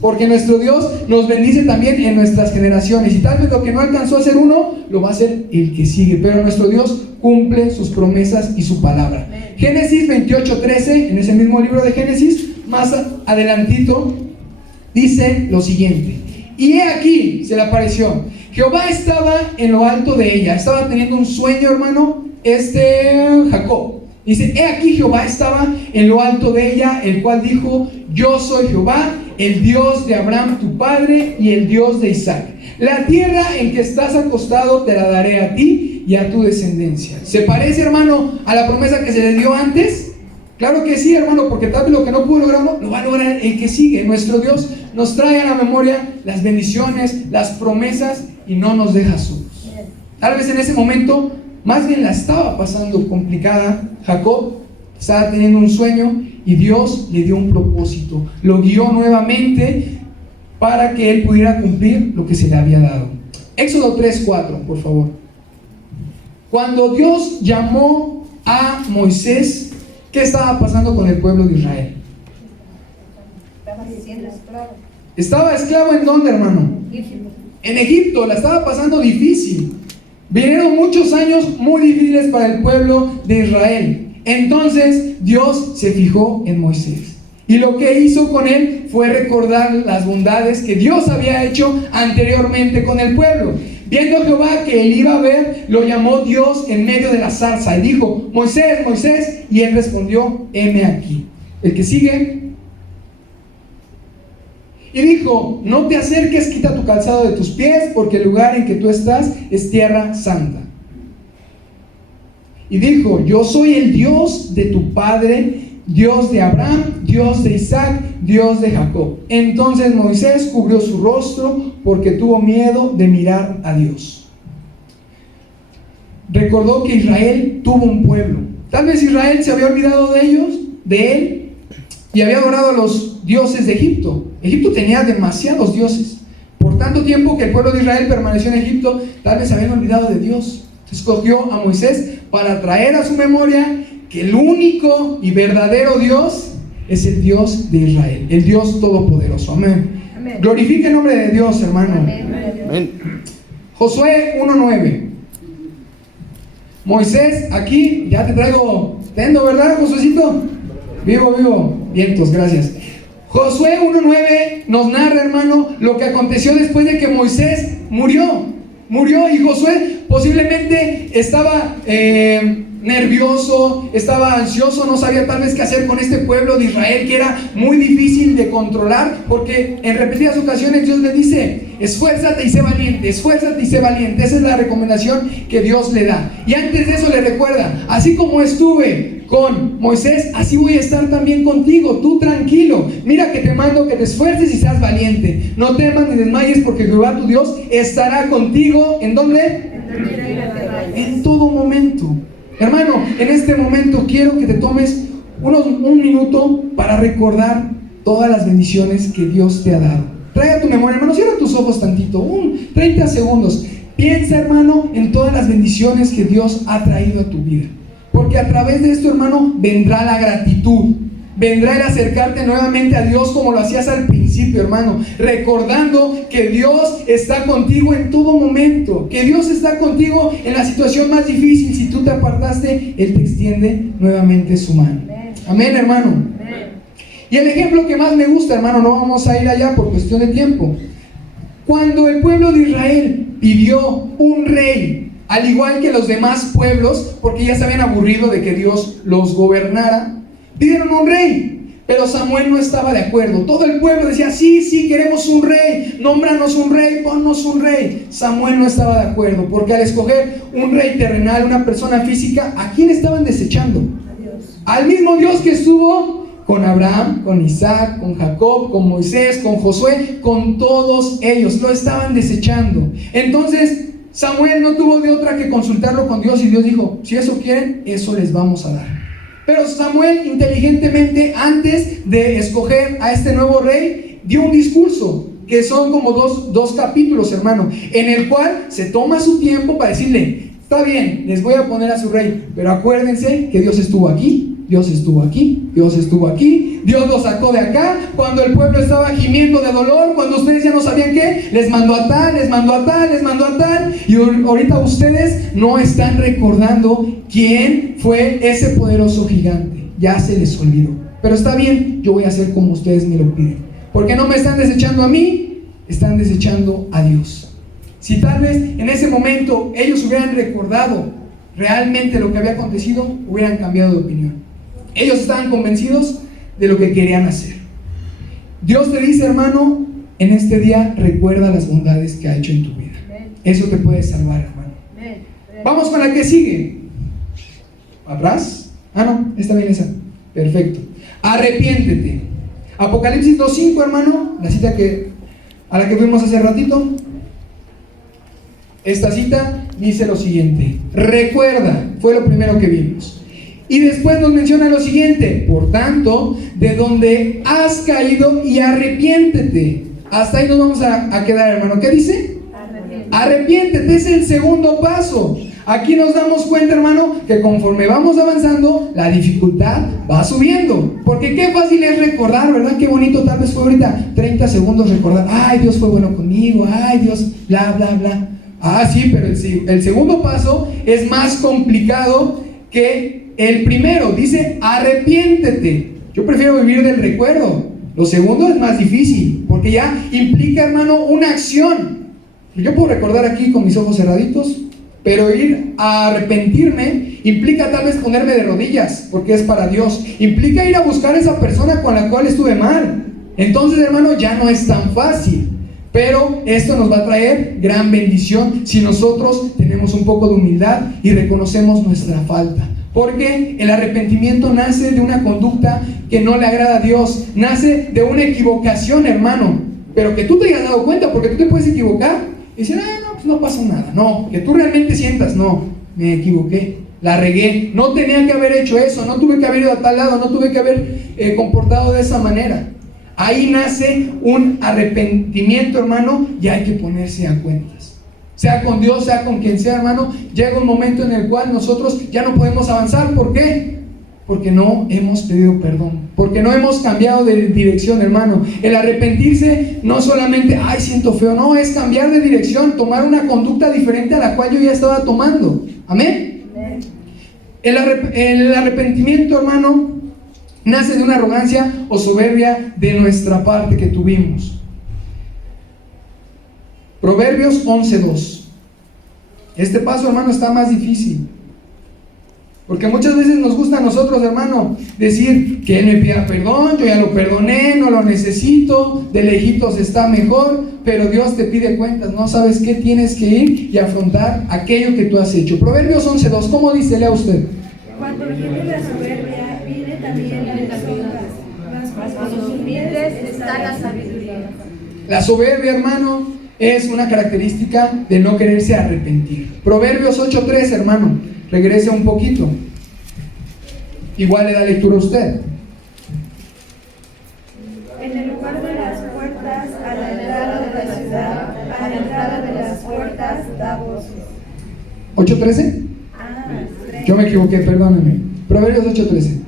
Porque nuestro Dios nos bendice también en nuestras generaciones. Y tal vez lo que no alcanzó a hacer uno, lo va a hacer el que sigue. Pero nuestro Dios cumple sus promesas y su palabra. Génesis 28:13, en ese mismo libro de Génesis, más adelantito, dice lo siguiente: y he aquí, se le apareció, Jehová estaba en lo alto de ella. Estaba teniendo un sueño, hermano, Jacob. Dice: he aquí Jehová estaba en lo alto de ella, el cual dijo: yo soy Jehová, el Dios de Abraham tu padre y el Dios de Isaac. La tierra en que estás acostado te la daré a ti y a tu descendencia. ¿Se parece, hermano, a la promesa que se le dio antes? Claro que sí, hermano, porque tal vez lo que no pudo lograr, lo va a lograr el que sigue. Nuestro Dios nos trae a la memoria las bendiciones, las promesas y no nos deja solos. Tal vez en ese momento más bien la estaba pasando complicada. Jacob estaba teniendo un sueño y Dios le dio un propósito. Lo guió nuevamente para que él pudiera cumplir lo que se le había dado. Éxodo 3:4, por favor. Cuando Dios llamó a Moisés, ¿qué estaba pasando con el pueblo de Israel? Estaba esclavo. ¿En dónde, hermano? En Egipto. La estaba pasando difícil. Vinieron muchos años muy difíciles para el pueblo de Israel. Entonces Dios se fijó en Moisés. Y lo que hizo con él fue recordar las bondades que Dios había hecho anteriormente con el pueblo. Viendo Jehová que él iba a ver, lo llamó Dios en medio de la zarza y dijo: Moisés, Moisés. Y él respondió: heme aquí. El que sigue. Y dijo: no te acerques, quita tu calzado de tus pies, porque el lugar en que tú estás es tierra santa. Y dijo: yo soy el Dios de tu padre, Dios de Abraham, Dios de Isaac, Dios de Jacob. Entonces Moisés cubrió su rostro porque tuvo miedo de mirar a Dios. Recordó que Israel tuvo un pueblo. Tal vez Israel se había olvidado de ellos, de él, y había adorado a los dioses de Egipto. Egipto tenía demasiados dioses. Por tanto tiempo que el pueblo de Israel permaneció en Egipto, tal vez se habían olvidado de Dios. Escogió a Moisés para traer a su memoria que el único y verdadero Dios es el Dios de Israel, el Dios todopoderoso. Amén. Amén. Glorifique el nombre de Dios, hermano. Amén. Amén. Josué 1:9. Moisés, aquí ya te traigo tendo, ¿verdad, Josuecito? Vivo. Vientos, gracias. Josué 1:9 nos narra, hermano, lo que aconteció después de que Moisés murió y Josué posiblemente estaba nervioso, estaba ansioso, no sabía tal vez qué hacer con este pueblo de Israel que era muy difícil de controlar, porque en repetidas ocasiones Dios le dice: esfuérzate y sé valiente, esfuérzate y sé valiente. Esa es la recomendación que Dios le da. Y antes de eso le recuerda: así como estuve con Moisés, así voy a estar también contigo, tú tranquilo. Mira que te mando que te esfuerces y seas valiente. No temas ni desmayes, porque Jehová tu Dios estará contigo. ¿En dónde? En todo momento. Hermano, en este momento quiero que te tomes un minuto para recordar todas las bendiciones que Dios te ha dado. Trae a tu memoria, hermano, cierra tus ojos tantito, 30 segundos. Piensa, hermano, en todas las bendiciones que Dios ha traído a tu vida. Porque a través de esto, hermano, vendrá la gratitud. Vendrá el acercarte nuevamente a Dios como lo hacías al principio, hermano. Recordando que Dios está contigo en todo momento. Que Dios está contigo en la situación más difícil. Si tú te apartaste, Él te extiende nuevamente su mano. Amén, hermano. Y el ejemplo que más me gusta, hermano, no vamos a ir allá por cuestión de tiempo. Cuando el pueblo de Israel pidió un rey, al igual que los demás pueblos, porque ya se habían aburrido de que Dios los gobernara, pidieron un rey, pero Samuel no estaba de acuerdo. Todo el pueblo decía, sí, queremos un rey, nómbranos un rey, ponnos un rey. Samuel no estaba de acuerdo, porque al escoger un rey terrenal, una persona física, ¿a quién estaban desechando? Al mismo Dios que estuvo con Abraham, con Isaac, con Jacob, con Moisés, con Josué, con todos ellos, lo estaban desechando. Entonces Samuel no tuvo de otra que consultarlo con Dios, y Dios dijo, si eso quieren, eso les vamos a dar. Pero Samuel inteligentemente, antes de escoger a este nuevo rey, dio un discurso, que son como dos capítulos, hermano, en el cual se toma su tiempo para decirle, está bien, les voy a poner a su rey, pero acuérdense que Dios estuvo aquí, Dios estuvo aquí, Dios estuvo aquí, Dios lo sacó de acá, cuando el pueblo estaba gimiendo de dolor, cuando ustedes ya no sabían qué, les mandó a tal, les mandó a tal, les mandó a tal, y ahorita ustedes no están recordando quién fue ese poderoso gigante, ya se les olvidó. Pero está bien, yo voy a hacer como ustedes me lo piden, porque no me están desechando a mí, están desechando a Dios. Si tal vez en ese momento ellos hubieran recordado realmente lo que había acontecido, hubieran cambiado de opinión. Ellos estaban convencidos de lo que querían hacer. Dios te dice, hermano, en este día recuerda las bondades que ha hecho en tu vida. Eso te puede salvar, hermano. Vamos con la que sigue. ¿Atrás? No, está bien esa. Perfecto. Arrepiéntete. Apocalipsis 2:5, hermano, la cita a la que fuimos hace ratito. Esta cita dice lo siguiente: recuerda, fue lo primero que vimos. Y después nos menciona lo siguiente: por tanto, de donde has caído, y arrepiéntete. Hasta ahí nos vamos a quedar, hermano. ¿Qué dice? Arrepiéntete, es el segundo paso. Aquí nos damos cuenta, hermano, que conforme vamos avanzando, la dificultad va subiendo. Porque qué fácil es recordar, ¿verdad? Qué bonito tal vez fue ahorita 30 segundos recordar, ay, Dios fue bueno conmigo, ay, Dios, bla, bla, bla. Sí, pero el segundo paso es más complicado que el primero. Dice, arrepiéntete. Yo prefiero vivir del recuerdo. Lo segundo es más difícil, porque ya implica, hermano, una acción. Yo puedo recordar aquí con mis ojos cerraditos, pero ir a arrepentirme implica tal vez ponerme de rodillas, porque es para Dios. Implica ir a buscar a esa persona con la cual estuve mal. Entonces, hermano, ya no es tan fácil. Pero esto nos va a traer gran bendición si nosotros tenemos un poco de humildad y reconocemos nuestra falta. Porque el arrepentimiento nace de una conducta que no le agrada a Dios. Nace de una equivocación, hermano. Pero que tú te hayas dado cuenta, porque tú te puedes equivocar y decir, no, pues no pasó nada. No, que tú realmente sientas, no, me equivoqué, la regué, no tenía que haber hecho eso, no tuve que haber ido a tal lado, no tuve que haber comportado de esa manera. Ahí nace un arrepentimiento, hermano, y hay que ponerse a cuentas. Sea con Dios, sea con quien sea, hermano, llega un momento en el cual nosotros ya no podemos avanzar. ¿Por qué? Porque no hemos pedido perdón, porque no hemos cambiado de dirección, hermano. El arrepentirse no solamente, ay, siento feo, no, es cambiar de dirección, tomar una conducta diferente a la cual yo ya estaba tomando. Amén. El arrepentimiento, hermano, nace de una arrogancia o soberbia de nuestra parte que tuvimos. Proverbios 11:2. Este paso, hermano, está más difícil, porque muchas veces nos gusta a nosotros, hermano, decir que Él me pida perdón, yo ya lo perdoné, no lo necesito, de lejitos está mejor, pero Dios te pide cuentas, ¿no? ¿Sabes qué? Tienes que ir y afrontar aquello que tú has hecho. Proverbios 11:2, ¿cómo dice? Lea usted. Cuando viene la soberbia, viene también la deshonra, mas con los humildes está la sabiduría. La soberbia, hermano, es una característica de no quererse arrepentir. Proverbios 8:3, hermano, regrese un poquito. Igual le da lectura a usted. En el lugar de las puertas, a la entrada de la ciudad, a la entrada de las puertas, da voces. ¿8:13? Yo me equivoqué, perdónenme. Proverbios 8:13.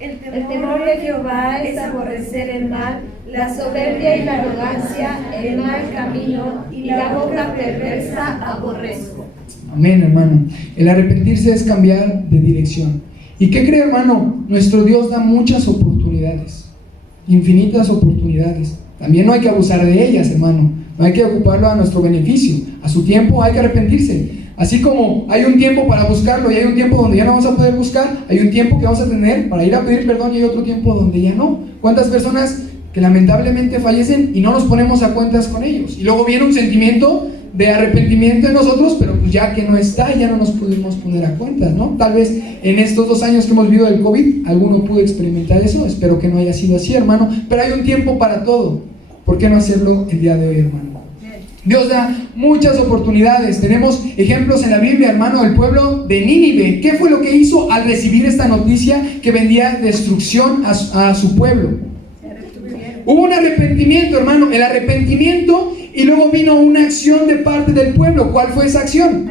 El temor de Jehová es aborrecer el mal, la soberbia y la arrogancia, el mal camino, y la boca perversa aborrezco. Amén, hermano. El arrepentirse es cambiar de dirección. ¿Y qué cree, hermano? Nuestro Dios da muchas oportunidades, infinitas oportunidades. También no hay que abusar de ellas, hermano. No hay que ocuparlo a nuestro beneficio. A su tiempo hay que arrepentirse. Así como hay un tiempo para buscarlo y hay un tiempo donde ya no vamos a poder buscar, hay un tiempo que vamos a tener para ir a pedir perdón y hay otro tiempo donde ya no. ¿Cuántas personas que lamentablemente fallecen y no nos ponemos a cuentas con ellos? Y luego viene un sentimiento de arrepentimiento en nosotros, pero pues ya que no está, ya no nos pudimos poner a cuentas, ¿no? Tal vez en estos 2 años que hemos vivido del COVID, alguno pudo experimentar eso. Espero que no haya sido así, hermano, pero hay un tiempo para todo. ¿Por qué no hacerlo el día de hoy, hermano? Dios da muchas oportunidades. Tenemos ejemplos en la Biblia, hermano. El pueblo de Nínive, ¿qué fue lo que hizo al recibir esta noticia que vendía destrucción a su pueblo? Hubo un arrepentimiento, hermano. El arrepentimiento, y luego vino una acción de parte del pueblo. ¿Cuál fue esa acción?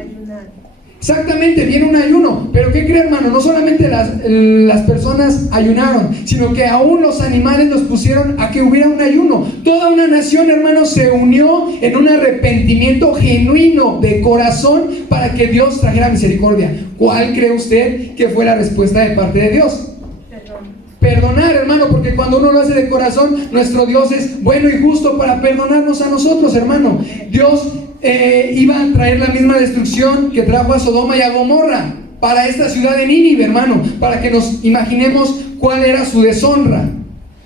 Exactamente, viene un ayuno. Pero ¿qué cree, hermano? No solamente las personas ayunaron, sino que aún los animales los pusieron a que hubiera un ayuno. Toda una nación, hermano, se unió en un arrepentimiento genuino de corazón para que Dios trajera misericordia. ¿Cuál cree usted que fue la respuesta de parte de Dios? Perdonar, hermano, porque cuando uno lo hace de corazón, nuestro Dios es bueno y justo para perdonarnos a nosotros, hermano. Dios iba a traer la misma destrucción que trajo a Sodoma y a Gomorra para esta ciudad de Nínive, hermano, para que nos imaginemos cuál era su deshonra.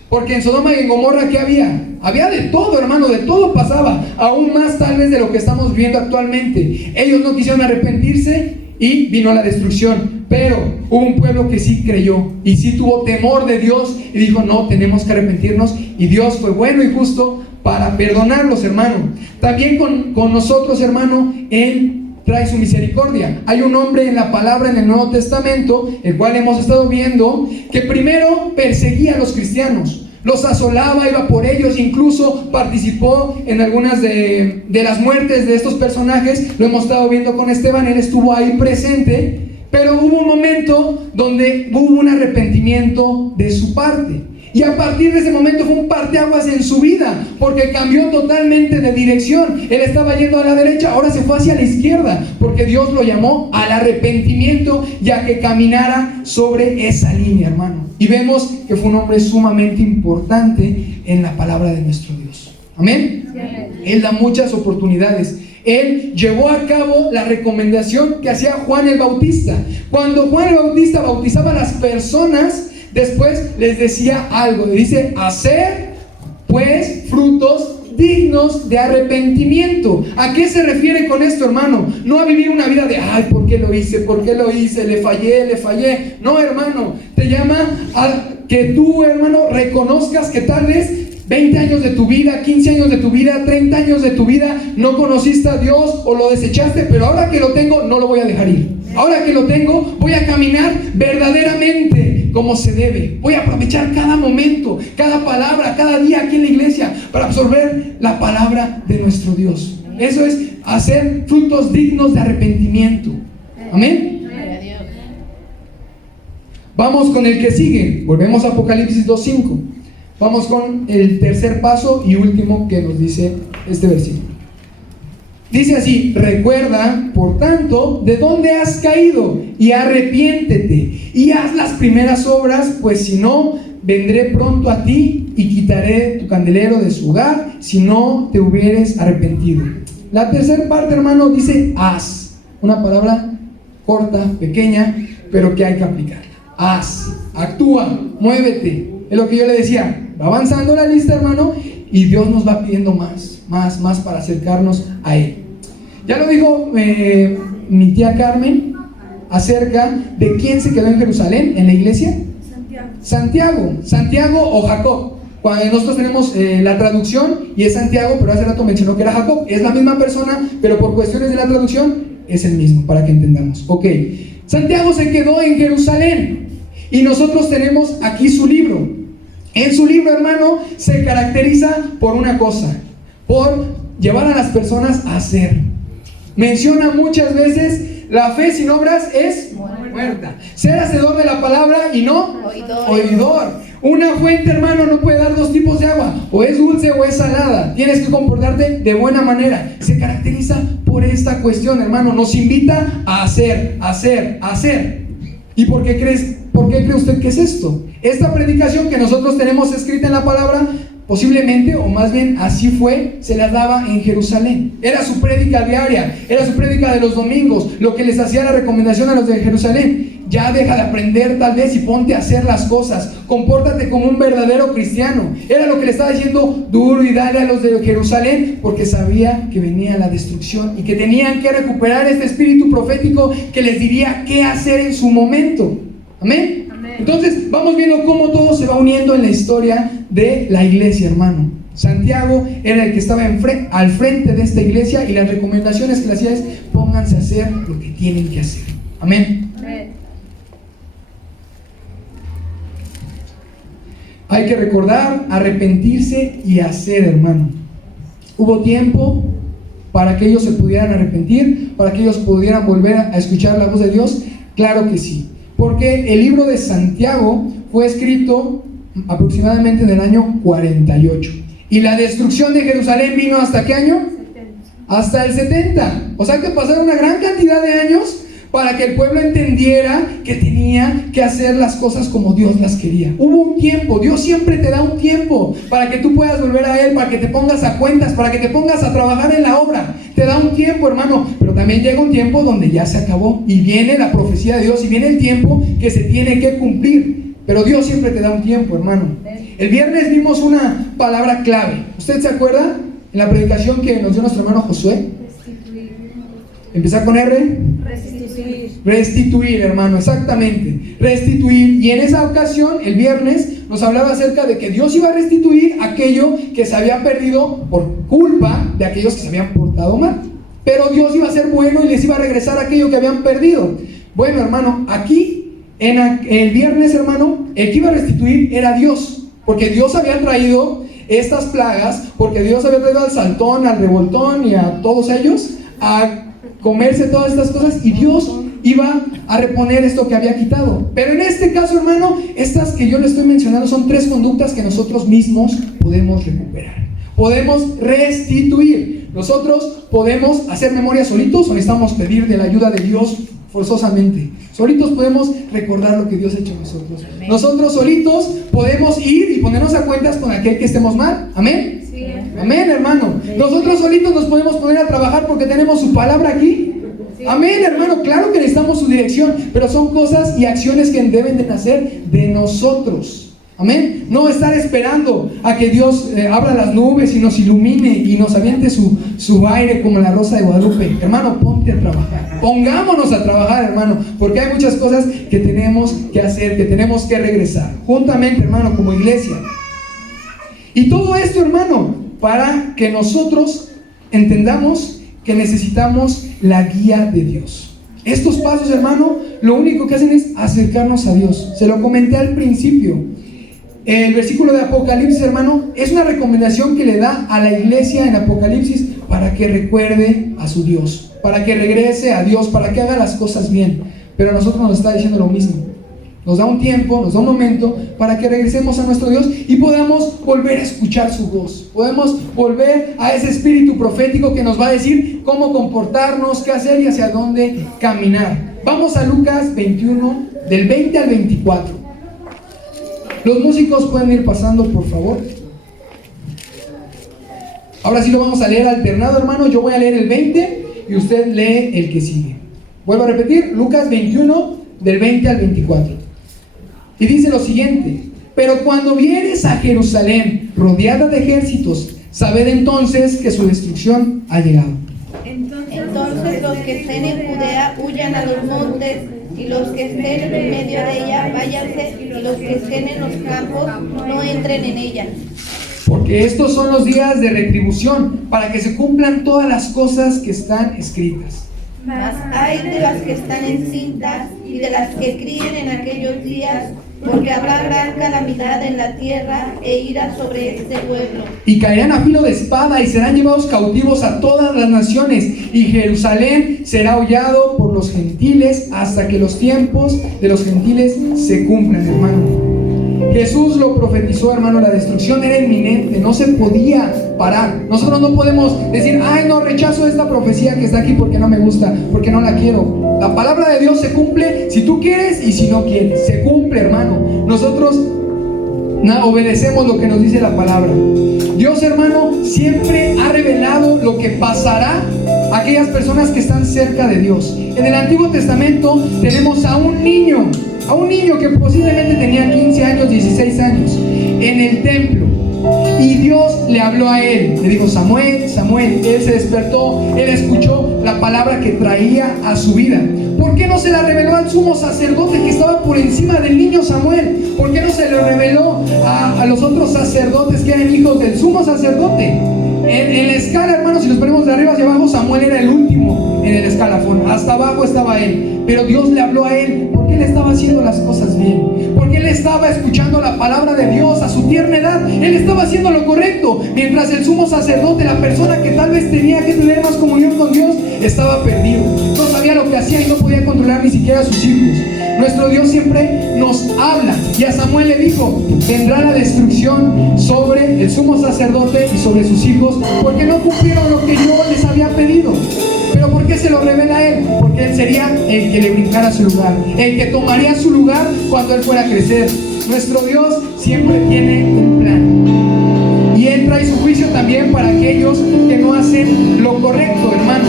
Porque en Sodoma y en Gomorra, ¿qué había? Había de todo, hermano, de todo pasaba, aún más tal vez de lo que estamos viviendo actualmente. Ellos no quisieron arrepentirse y vino la destrucción, pero hubo un pueblo que sí creyó y sí tuvo temor de Dios y dijo: no, tenemos que arrepentirnos, y Dios fue bueno y justo para perdonarlos, hermano. También con nosotros, hermano, Él trae su misericordia. Hay un hombre en la palabra en el Nuevo Testamento, el cual hemos estado viendo, que primero perseguía a los cristianos, los asolaba, iba por ellos, incluso participó en algunas de las muertes de estos personajes. Lo hemos estado viendo con Esteban, él estuvo ahí presente, pero hubo un momento donde hubo un arrepentimiento de su parte. Y a partir de ese momento fue un parteaguas en su vida, porque cambió totalmente de dirección. Él estaba yendo a la derecha, ahora se fue hacia la izquierda, porque Dios lo llamó al arrepentimiento y a que caminara sobre esa línea, hermano. Y vemos que fue un hombre sumamente importante en la palabra de nuestro Dios. Amén. Él da muchas oportunidades. Él llevó a cabo la recomendación que hacía Juan el Bautista. Cuando Juan el Bautista bautizaba a las personas, después les decía algo, le dice: hacer pues frutos dignos de arrepentimiento. ¿A qué se refiere con esto, hermano? No a vivir una vida de: ay, ¿por qué lo hice? ¿Por qué lo hice? Le fallé. No, hermano, te llama a que tú, hermano, reconozcas que tal vez 20 años de tu vida, 15 años de tu vida, 30 años de tu vida no conociste a Dios o lo desechaste, pero ahora que lo tengo no lo voy a dejar ir. Ahora que lo tengo voy a caminar verdaderamente como se debe. Voy a aprovechar cada momento, cada palabra, cada día aquí en la iglesia para absorber la palabra de nuestro Dios. Eso es hacer frutos dignos de arrepentimiento. Amén. Vamos con el que sigue. Volvemos a Apocalipsis 2:5. Vamos con el tercer paso y último que nos dice este versículo. Dice así: recuerda, por tanto, de dónde has caído y arrepiéntete y haz las primeras obras, pues si no, vendré pronto a ti y quitaré tu candelero de su hogar si no te hubieres arrepentido. La tercera parte, hermano, dice haz. Una palabra corta, pequeña, pero que hay que aplicarla. Haz, actúa, muévete. Es lo que yo le decía. Va avanzando la lista, hermano, y Dios nos va pidiendo más para acercarnos a Él. Ya lo dijo mi tía Carmen, acerca de quién se quedó en Jerusalén, en la iglesia. Santiago o Jacob. Cuando nosotros tenemos la traducción y es Santiago, pero hace rato mencionó que era Jacob. Es la misma persona, pero por cuestiones de la traducción es el mismo, para que entendamos. Ok, Santiago se quedó en Jerusalén y nosotros tenemos aquí su libro. En su libro, hermano, se caracteriza por una cosa, por llevar a las personas a hacer. Menciona muchas veces: la fe sin obras es muerta. Ser hacedor de la palabra y no oidor. Una fuente, hermano, no puede dar dos tipos de agua: o es dulce o es salada. Tienes que comportarte de buena manera. Se caracteriza por esta cuestión, hermano. Nos invita a hacer. ¿Y por qué cree usted que es esto? Esta predicación que nosotros tenemos escrita en la palabra, posiblemente, o más bien así fue, se las daba en Jerusalén. Era su prédica diaria, era su prédica de los domingos, lo que les hacía la recomendación a los de Jerusalén: ya deja de aprender tal vez y ponte a hacer las cosas, compórtate como un verdadero cristiano. Era lo que le estaba diciendo duro y dale a los de Jerusalén, porque sabía que venía la destrucción y que tenían que recuperar este espíritu profético que les diría qué hacer en su momento. Amén. Entonces vamos viendo cómo todo se va uniendo en la historia de la iglesia, hermano. Santiago era el que estaba al frente de esta iglesia, y las recomendaciones que le hacía es: pónganse a hacer lo que tienen que hacer. Amén. Hay que recordar, arrepentirse y hacer, hermano. Hubo tiempo para que ellos se pudieran arrepentir, para que ellos pudieran volver a escuchar la voz de Dios. Claro que sí, porque el libro de Santiago fue escrito aproximadamente en el año 48. ¿Y la destrucción de Jerusalén vino hasta qué año? 70. Hasta el 70. O sea que pasaron una gran cantidad de años para que el pueblo entendiera que tenía que hacer las cosas como Dios las quería. Hubo un tiempo. Dios siempre te da un tiempo para que tú puedas volver a Él, para que te pongas a cuentas, para que te pongas a trabajar en la obra. Te da un tiempo, hermano, pero también llega un tiempo donde ya se acabó y viene la profecía de Dios y viene el tiempo que se tiene que cumplir. Pero Dios siempre te da un tiempo, hermano. El viernes vimos una palabra clave. ¿Usted se acuerda? En la predicación que nos dio nuestro hermano Josué. Empezar con R. Restituir, hermano, exactamente. Restituir. Y en esa ocasión, el viernes, nos hablaba acerca de que Dios iba a restituir aquello que se había perdido por culpa de aquellos que se habían portado mal. Pero Dios iba a ser bueno y les iba a regresar aquello que habían perdido. Bueno, hermano, aquí, en el viernes, hermano, el que iba a restituir era Dios. Porque Dios había traído estas plagas, porque Dios había traído al saltón, al revoltón y a todos ellos a comerse todas estas cosas, y Dios iba a reponer esto que había quitado. Pero en este caso, hermano, estas que yo le estoy mencionando son 3 conductas que nosotros mismos podemos recuperar, podemos restituir. Nosotros podemos hacer memoria solitos, o necesitamos pedir de la ayuda de Dios forzosamente. Solitos podemos recordar lo que Dios ha hecho en nosotros. Amén. Nosotros solitos podemos ir y ponernos a cuentas con aquel que estemos mal. Amén. Sí. Amén, hermano. Nosotros solitos nos podemos poner a trabajar porque tenemos su palabra aquí. Sí. Amén, hermano. Claro que necesitamos su dirección, pero son cosas y acciones que deben de nacer de nosotros. Amén. No estar esperando a que Dios abra las nubes y nos ilumine y nos aviente su aire como la rosa de Guadalupe. Hermano, ponte a trabajar. Pongámonos a trabajar, hermano, porque hay muchas cosas que tenemos que hacer, que tenemos que regresar juntamente, hermano, como iglesia. Y todo esto, hermano, para que nosotros entendamos que necesitamos la guía de Dios. Estos pasos, hermano, lo único que hacen es acercarnos a Dios. Se lo comenté al principio. El versículo de Apocalipsis, hermano, es una recomendación que le da a la iglesia en Apocalipsis para que recuerde a su Dios, para que regrese a Dios, para que haga las cosas bien. Pero a nosotros nos está diciendo lo mismo. Nos da un tiempo, nos da un momento para que regresemos a nuestro Dios y podamos volver a escuchar su voz. Podemos volver a ese espíritu profético que nos va a decir cómo comportarnos, qué hacer y hacia dónde caminar. Vamos a Lucas 21, del 20 al 24. Los músicos pueden ir pasando, por favor. Ahora sí lo vamos a leer alternado, hermano. Yo voy a leer el 20 y usted lee el que sigue. Vuelvo a repetir, Lucas 21, del 20 al 24. Y dice lo siguiente: pero cuando vienes a Jerusalén rodeada de ejércitos, sabed entonces que su destrucción ha llegado. Entonces los que estén en Judea huyan a los montes, y los que estén en medio de ella, váyanse, y los que estén en los campos, no entren en ella. Porque estos son los días de retribución, para que se cumplan todas las cosas que están escritas. Mas hay de las que están encintas y de las que críen en aquellos días, porque habrá gran calamidad en la tierra e ira sobre este pueblo. Y caerán a filo de espada y serán llevados cautivos a todas las naciones, y Jerusalén será hollado por los gentiles hasta que los tiempos de los gentiles se cumplan, hermano. Jesús lo profetizó, hermano, la destrucción era inminente, no se podía parar. Nosotros no podemos decir, ay, no, rechazo esta profecía que está aquí porque no me gusta, porque no la quiero. La palabra de Dios se cumple si tú quieres y si no quieres. Se cumple, hermano. Nosotros obedecemos lo que nos dice la palabra. Dios, hermano, siempre ha revelado lo que pasará a aquellas personas que están cerca de Dios. En el Antiguo Testamento tenemos a un niño que posiblemente tenía 15 años, 16 años, en el templo. Y Dios le habló a él, le dijo, Samuel, Samuel. Él se despertó, él escuchó la palabra que traía a su vida. ¿Por qué no se la reveló al sumo sacerdote que estaba por encima del niño Samuel? ¿Por qué no se lo reveló a los otros sacerdotes que eran hijos del sumo sacerdote? En la escala, hermanos, si nos ponemos de arriba hacia abajo, Samuel era el último en el escalafón. Hasta abajo estaba él. Pero Dios le habló a él porque él estaba haciendo las cosas bien, porque él estaba escuchando la palabra de Dios a su tierna edad. Él estaba haciendo lo correcto, mientras el sumo sacerdote, la persona que tal vez tenía que tener más comunión con Dios, estaba perdido. No sabía lo que hacía y no podía controlar ni siquiera a sus hijos. Nuestro Dios siempre nos habla, y a Samuel le dijo, vendrá la destrucción sobre el sumo sacerdote y sobre sus hijos, porque no cumplieron lo que yo les había pedido. ¿Pero por qué se lo revela a él? Porque él sería el que le brincara su lugar, el que tomaría su lugar cuando él fuera a crecer. Nuestro Dios siempre tiene un plan, y él trae su juicio también para aquellos que no hacen lo correcto, hermano.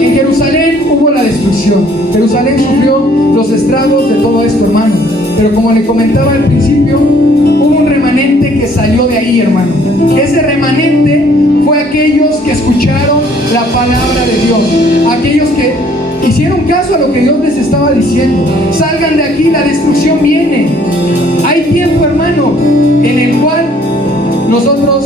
En Jerusalén hubo la destrucción. Jerusalén sufrió los estragos de todo esto, hermano. Pero como le comentaba al principio, hubo un remanente que salió de ahí, hermano. Ese remanente fue aquellos que escucharon la palabra de Dios, aquellos que hicieron caso a lo que Dios les estaba diciendo. Salgan de aquí, la destrucción viene. Hay tiempo, hermano, en el cual nosotros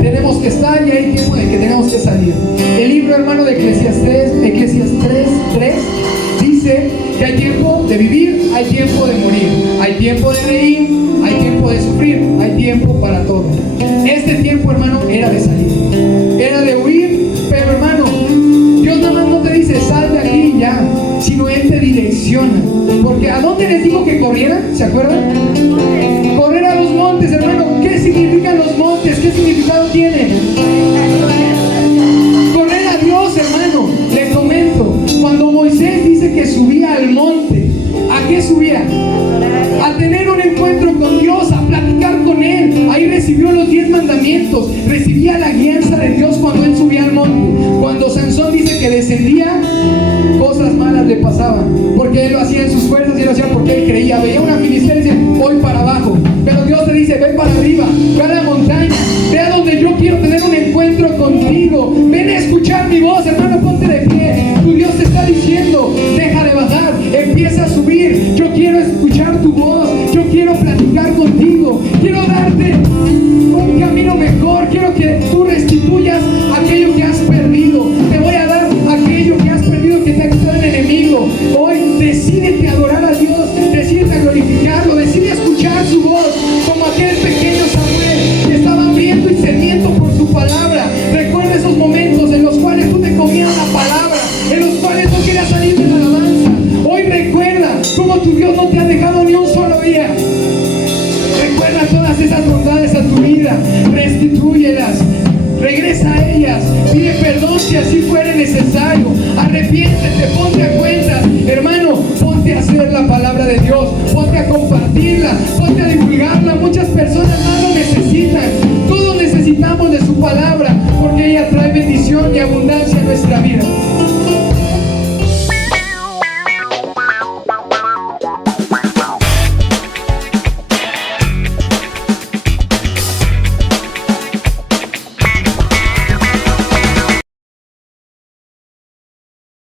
tenemos que estar, y hay tiempo de que tenemos que salir. El libro, hermano, de Eclesiastés 3:3 dice que hay tiempo de vivir, hay tiempo de morir, hay tiempo de reír, hay tiempo de sufrir, hay tiempo para todo. Este tiempo, hermano, era de salir, era de huir. Pero, hermano, Dios nada más no te dice sal de aquí y ya, sino Él te direcciona. Porque ¿a dónde les dijo que corrieran? ¿Se acuerdan? Correr a los montes, hermano. ¿Qué significan los montes? ¿Qué significado tienen? Correr a Dios, hermano. Le comento, cuando Moisés dice que subía al monte, ¿a qué subía? A tener un encuentro con Dios, a platicar con Él. Ahí recibió los 10 mandamientos, recibía la guianza de Dios cuando él subía al monte. Cuando Sansón dice que descendía, cosas malas le pasaban, porque él lo hacía en sus fuerzas y lo hacía porque él creía. Veía una filistea y decía, voy para abajo. Pero Dios te dice, ven para arriba, ve a la montaña, ve a donde yo quiero tener un encuentro contigo. Ven a escuchar mi voz, hermano, ponte de pie. Tu Dios te está diciendo, deja de bajar, empieza a subir. Yo quiero escuchar tu voz, yo quiero platicar contigo, quiero darte un camino mejor, quiero que tú restituyas aquello que has perdido. Te voy a dar aquello que has perdido, que te ha quitado el enemigo. Hoy decídete a adorar a Dios, decídete a glorificarlo, decide a escuchar su voz, como aquel pequeño Samuel que estaba hambriento y sediento por su palabra. Recuerda esos momentos en los cuales tú te comías la palabra, en los cuales no querías salir de la alabanza. Hoy recuerda cómo tu Dios no te ha dejado ni un solo día. Recuerda todas esas bondades a tu vida, restitúyelas, regresa a ellas, pide perdón si así fuera necesario, arrepiéntete, ponte a cuentas, hermano, ponte a hacer la palabra de Dios, ponte a compartirla, ponte a divulgarla. Muchas personas más lo necesitan.